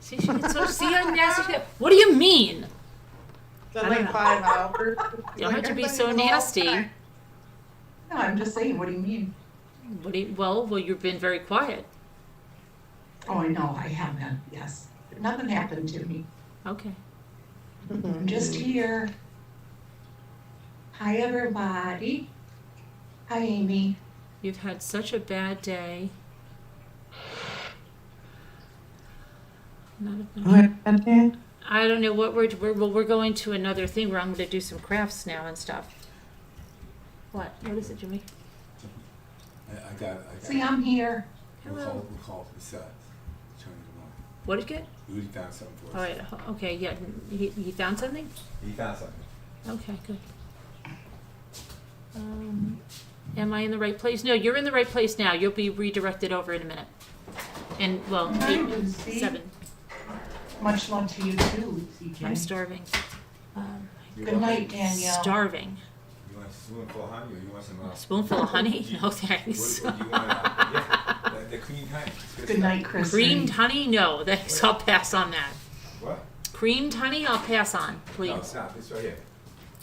See, she gets so, see how nasty she gets? What do you mean? Been I don't like know. 5 hours. You don't have to be so Everybody's all nasty. fine. No, I'm just saying, what do you mean? What do you, well, you've been very quiet. Oh, I know, I haven't, yes. Nothing happened to me. Okay. I'm just here. Hi, everybody. Hi, Amy. You've had such a bad day. Not a bad- What, Anthony? I don't know what we're going to another thing where I'm going to do some crafts now and stuff. What? What is it, Jimmy? I got. See, I'm here. Hello. We'll call besides. Turn it on. What did you get? Rudy found something for us. All right. Okay. Yeah. He found something. He found something. Okay. Good. Am I in the right place? No, you're in the right place now. You'll be redirected over in a minute. And well, Hi, 8, Lucy. 7. Much love to you too, CJ. I'm starving. Good night, Danielle. Starving. You want a spoonful of honey or you want some? A spoonful of honey? No thanks. What do you want? Yeah, the cream honey. It's Good night, Chris. Creamed honey? No, thanks. I'll pass on that. What? Creamed honey? I'll pass on, No, please. stop. It's right here.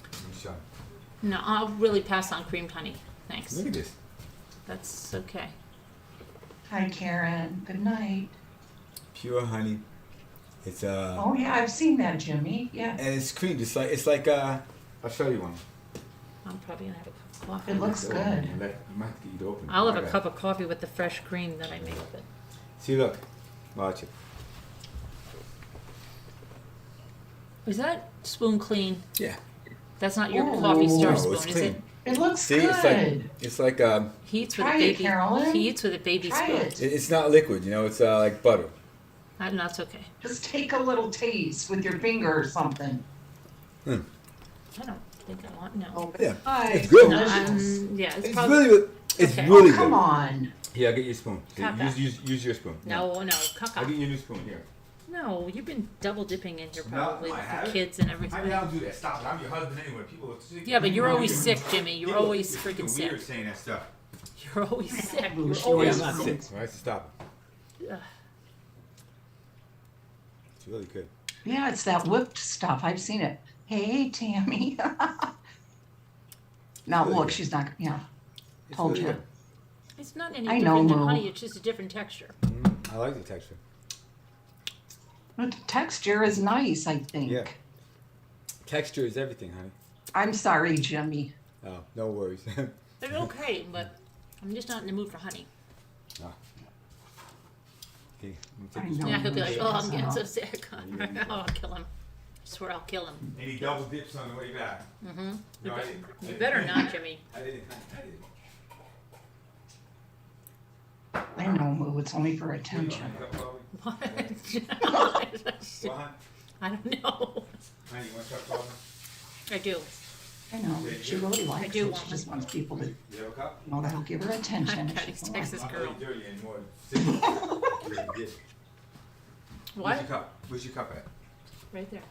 Let me show you. No, I'll really pass on creamed honey. Thanks. Look at this. That's okay. Hi, Karen. Good night. Pure honey. It's Oh, yeah, I've seen that, Jimmy. Yeah. and it's creamed. It's like I'll show you one. I'm probably gonna have a cup of coffee. It looks You good. might have to get it open. I'll have My a bad. cup of coffee with the fresh cream that I made with it. See, look. Watch it. Is that spoon clean? Yeah. That's not your Ooh. coffee star No, spoon, it's is clean. it? It looks See, good. it's like He eats with Try a it, baby. Carolyn. He eats with a baby Try spoon. it. it's not liquid. You know, it's like butter. I know it's okay. Just take a little taste with your finger or something. I don't think I want no. Oh, Yeah. Hi. It's good. No, Delicious. yeah, it's It's probably really good. It's Okay. really Oh, come good. on. Here, I'll get you a spoon. Here, Kaka. use your spoon. no. I'll Caca. get you a new spoon here. No, you've been double dipping in here No, probably I with the haven't. kids and I everything. mean, I don't do that. Stop it. I'm your husband anyway. People are sick. Yeah, but you're always sick, Jimmy. You're People- always you're freaking weird sick. saying that stuff. You're always sick. You're Bruce, always you're I'm not sick. sick. All right, so stop it. Ugh. It's really good. Yeah, it's that whipped stuff. I've seen it. Hey, Tammy. Now Really look, good. she's not. Yeah, It's told really you. good. It's not any I know, different than Mo. honey. It's just a different texture. I like the texture. The texture is nice. I think. Yeah. Texture is everything, honey. I'm sorry, Jimmy. Oh, no worries. It's okay, but I'm just not in the mood for honey. Okay, let me I take this. know. Yeah, he'll be like, oh, I'm getting so Yeah. sick. Oh, I'll kill him. I swear I'll kill him. And he double dips on the way back. Mm-hmm. No, I didn't. You better not, Jimmy. I didn't. I didn't. I know, Moo. It's only for attention. What? Well, honey, I don't know. honey, you want to talk to I do. I know. She really likes do it. want She just wants people to You have a cup? know that'll give her attention. Patty's She's Texas I'm girl. not really dirty anymore. You're a dick. Where's your What? cup? Where's your cup at? Right there.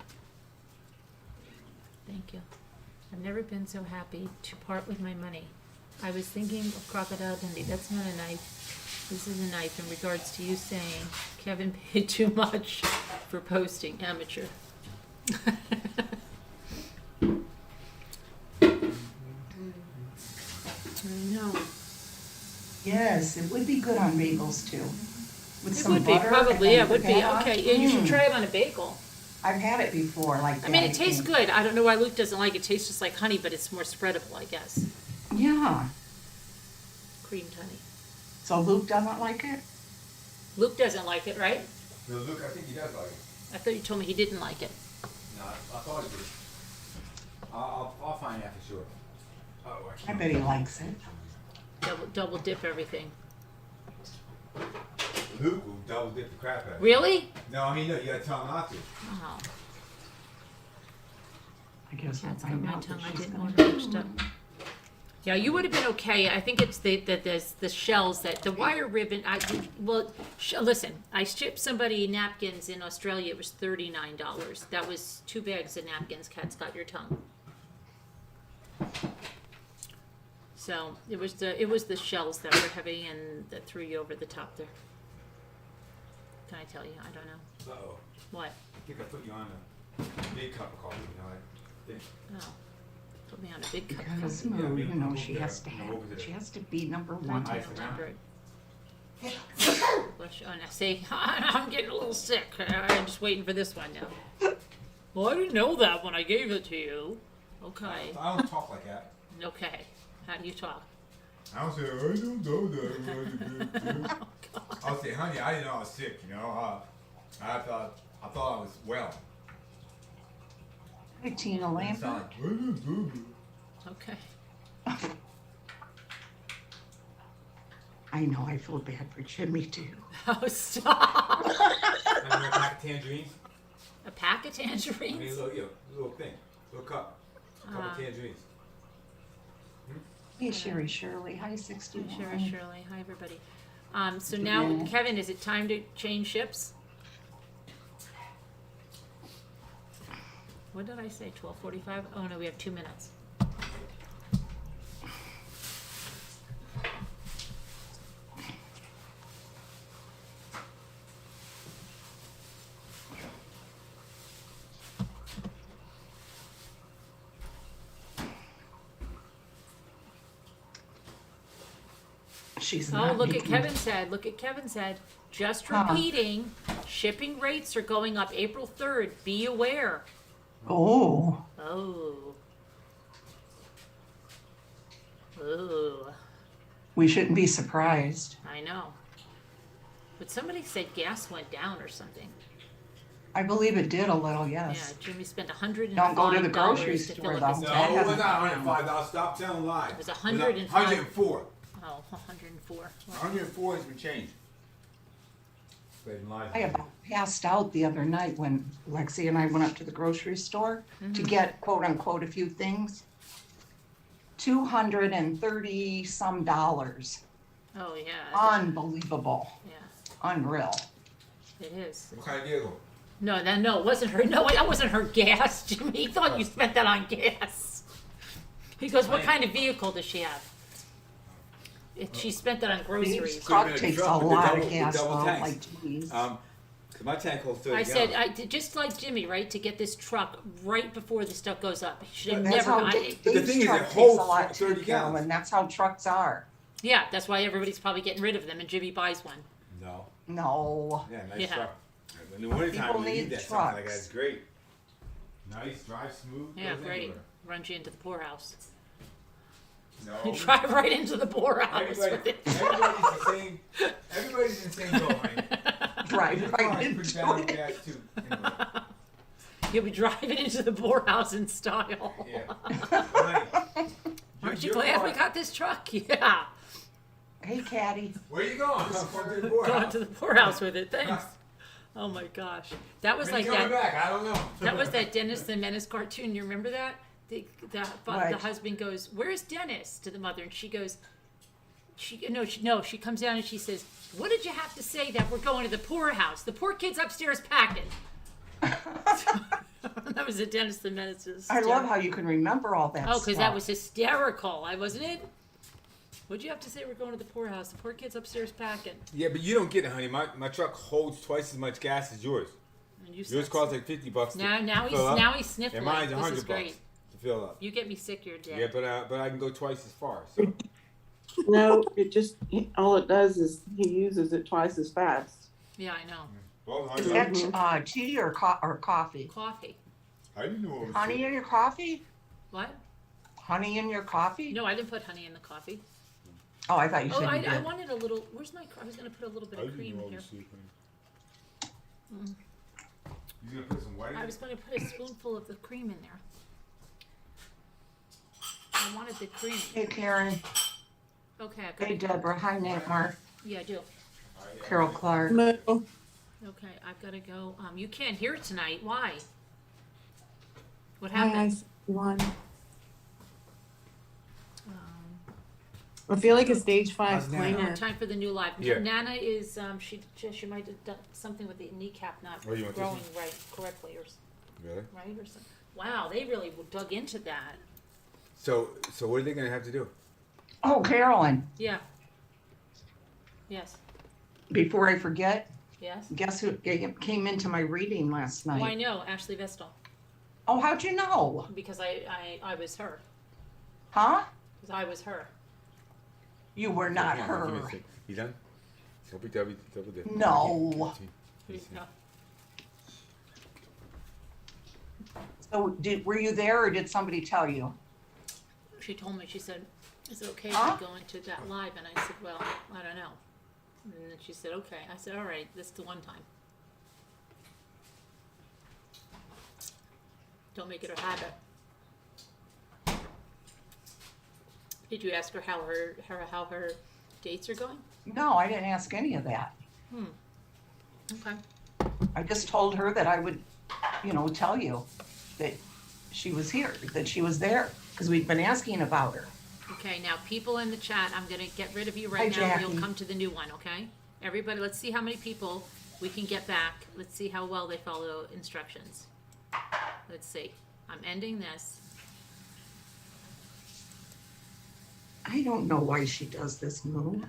Thank you. I've never been so happy to part with my money. I was thinking of Crocodile Dundee. That's not a knife. This is a knife in regards to you saying Kevin paid too much for posting amateur. I know. Yes, it would be good on bagels too. With It some would be, butter probably, and yeah, it would be. feta. Okay, yeah, you should Mm. try it on a bagel. I've had it before, like I that. mean, it tastes think. good. I don't know why Luke doesn't like it. It tastes just like honey, but it's more spreadable, I guess. Yeah. Creamed honey. So Luke doesn't like it? Luke doesn't like it, right? No, look, I think he does like it. I thought you told me he didn't like it. No, I thought he did. I'll find out for sure. Oh, I can't. bet he likes it. Double dip everything. Luke will double dip the crap out of it. Really? No, I mean, no, you gotta tell him not to. Oh, I guess we'll that's got find my out. tongue. what I she's didn't gonna order do. her stuff. Yeah, you would have been okay. I think it's the shells that the wire ribbon. Listen, I shipped somebody napkins in Australia. It was $39. That was 2 bags of napkins. Cat's got your tongue. So it was the shells that were heavy and that threw you over the top there. Can I tell you? I don't know. Uh-oh. What? I think I put you on a big cup of coffee, you know, I think. Oh, put me on a big cup. Because, Yeah, you maybe know, over she there, has to you know, have, over there. she has to be number One one. time, Ice around. remember it. Bless you. Oh, now see, I'm getting a little sick. I'm just waiting for this one now. Well, I didn't know that when I gave it to you. Okay. I don't talk like that. Okay. How do you talk? I don't say, I don't know that. I'll say, honey, I didn't know I was sick, you know. I thought I was well. Hi, Tina And it Lambert. sounded like, I didn't know that. Okay. I know, I feel bad for Jimmy too. Oh, stop. And a pack of tangerines. A pack of I mean, tangerines? little thing, little cup. A couple tangerines. Hey, Sherry Shirley. Hi, 61. Sure, Shirley. Hi, everybody. So now, Kevin, is it time to change ships? What did I say? 12:45? Oh no, we have 2 minutes. She's Oh, not look at making- Kevin said. Look at Kevin said. Just Huh. repeating. Shipping rates are going up April 3rd. Be aware. Oh, Oh. Oh. we shouldn't be surprised. I know. But somebody said gas went down or something. I believe it did a little, Yeah, yes. Jimmy spent $105 Don't go to the grocery to store, fill up his though. No, tank. it hasn't was not happened. $105. Stop telling lies. It was $105. 104. Oh, 104. 104 has been changed. Spreading lies. I about passed out the other night when Lexi and I went up to the grocery store to get quote unquote a few things. $230 some dollars. Oh, yeah. Unbelievable. Yeah, Unreal. it is. What kind of vehicle? No, it wasn't her. No, that wasn't her gas, Jimmy. He thought you spent that on gas. He goes, what kind of vehicle does she have? She spent that on This groceries. truck takes a truck with the lot double- of gas with double though, tanks. like geez. Cause my tank holds 30 I said, gallons. just like Jimmy, right, to get this truck right before the stuff goes up. He should have That's never. how I, But the Dave's thing is, truck it takes holds a lot too, 30 gallons. Carolyn. That's how trucks are. yeah, that's why everybody's probably getting rid of them, and Jimmy buys one. No. No. Yeah, nice Yeah. truck. In the wintertime, People when you need need that something like that, trucks. it's great. Nice, drive smooth. Yeah, goes great. anywhere. Runs you into the poorhouse. No. You drive right into the poorhouse with Everybody, it. everybody's the same. Everybody's in the same boat, honey. Drive Your right car's into pretty bad on it. gas too. Anyway, You'll be driving into the poorhouse in style. yeah. Honey, Aren't you your glad car- we got this truck? Yeah. Hey, Caddy. Where you going? I'm going to the board. Going to the poorhouse with it. Thanks. Oh my gosh. That was When like you coming that. back? I don't know. That was that Dennis the Menace cartoon. You remember that? The Right. husband goes, "Where's Dennis?" to the mother, and she goes, she comes down and she says, "What did you have to say that we're going to the poorhouse? The poor kid's upstairs packing." That was the Dennis the Menace's. I love how you can remember all that Oh, stuff. because that was hysterical, wasn't it? What'd you have to say? We're going to the poorhouse. The poor kid's upstairs packing. Yeah, but you don't get it, honey. My truck holds twice as much gas as yours. And you Yours said- costs like $50 to now fill up, he's sniffling. and mine's This is $100 great. to fill up. You get me sick, you're dead. Yeah, but I can go twice as far. So No, it just, all it does is he uses it twice as fast. Yeah, I know. well, Is that tea or coffee? Coffee. I didn't know what was Honey in your coffee? What? Honey in your coffee? No, I didn't put honey in the coffee. Oh, I thought you Oh, said you I did. wanted a little. Where's my? I was gonna put a little bit of cream in here. You gonna put some white? I was gonna put a spoonful of the cream in there. I wanted the cream. Hey, Karen. Okay, I Hey, gotta. Deborah. Hi, Nate Mark. Yeah, I do. Carol Clark. No, Okay, I've gotta go. You can't hear it tonight. Why? What happened? one. I feel like a stage 5 How's Nana? clinger. Time for the new live. Yeah. Nana is, she might have done something with the kneecap not Oh, you want this growing one? right, correctly, or, Really? right, or something. Wow, they really dug into that. So what are they gonna have to do? Oh, Carolyn, Yeah. Yes, before I forget, yes. guess who came into my reading last Oh, I night? know, Ashley Vestal, Oh, how'd you know? because I was her, Huh? because I was her. You were not Come on, give me a her. sec. You done? Double dip. No. No. So were you there or did somebody tell you? She told me, she said, is it okay if Huh? I go into that live? And I said, well, I don't know. And then she said, okay. I said, all right, this is the one time. Don't make it a habit. Did you ask her how her dates are going? No, I didn't ask any of that. Okay. I just told her that I would, tell you that she was here, that she was there, because we'd been asking about her. Okay, now people in the chat, I'm gonna get rid of you Hi, right now. Jackie. You'll come to the new one, okay? Everybody, let's see how many people we can get back. Let's see how well they follow instructions. Let's see. I'm ending this. I don't know why she does this move.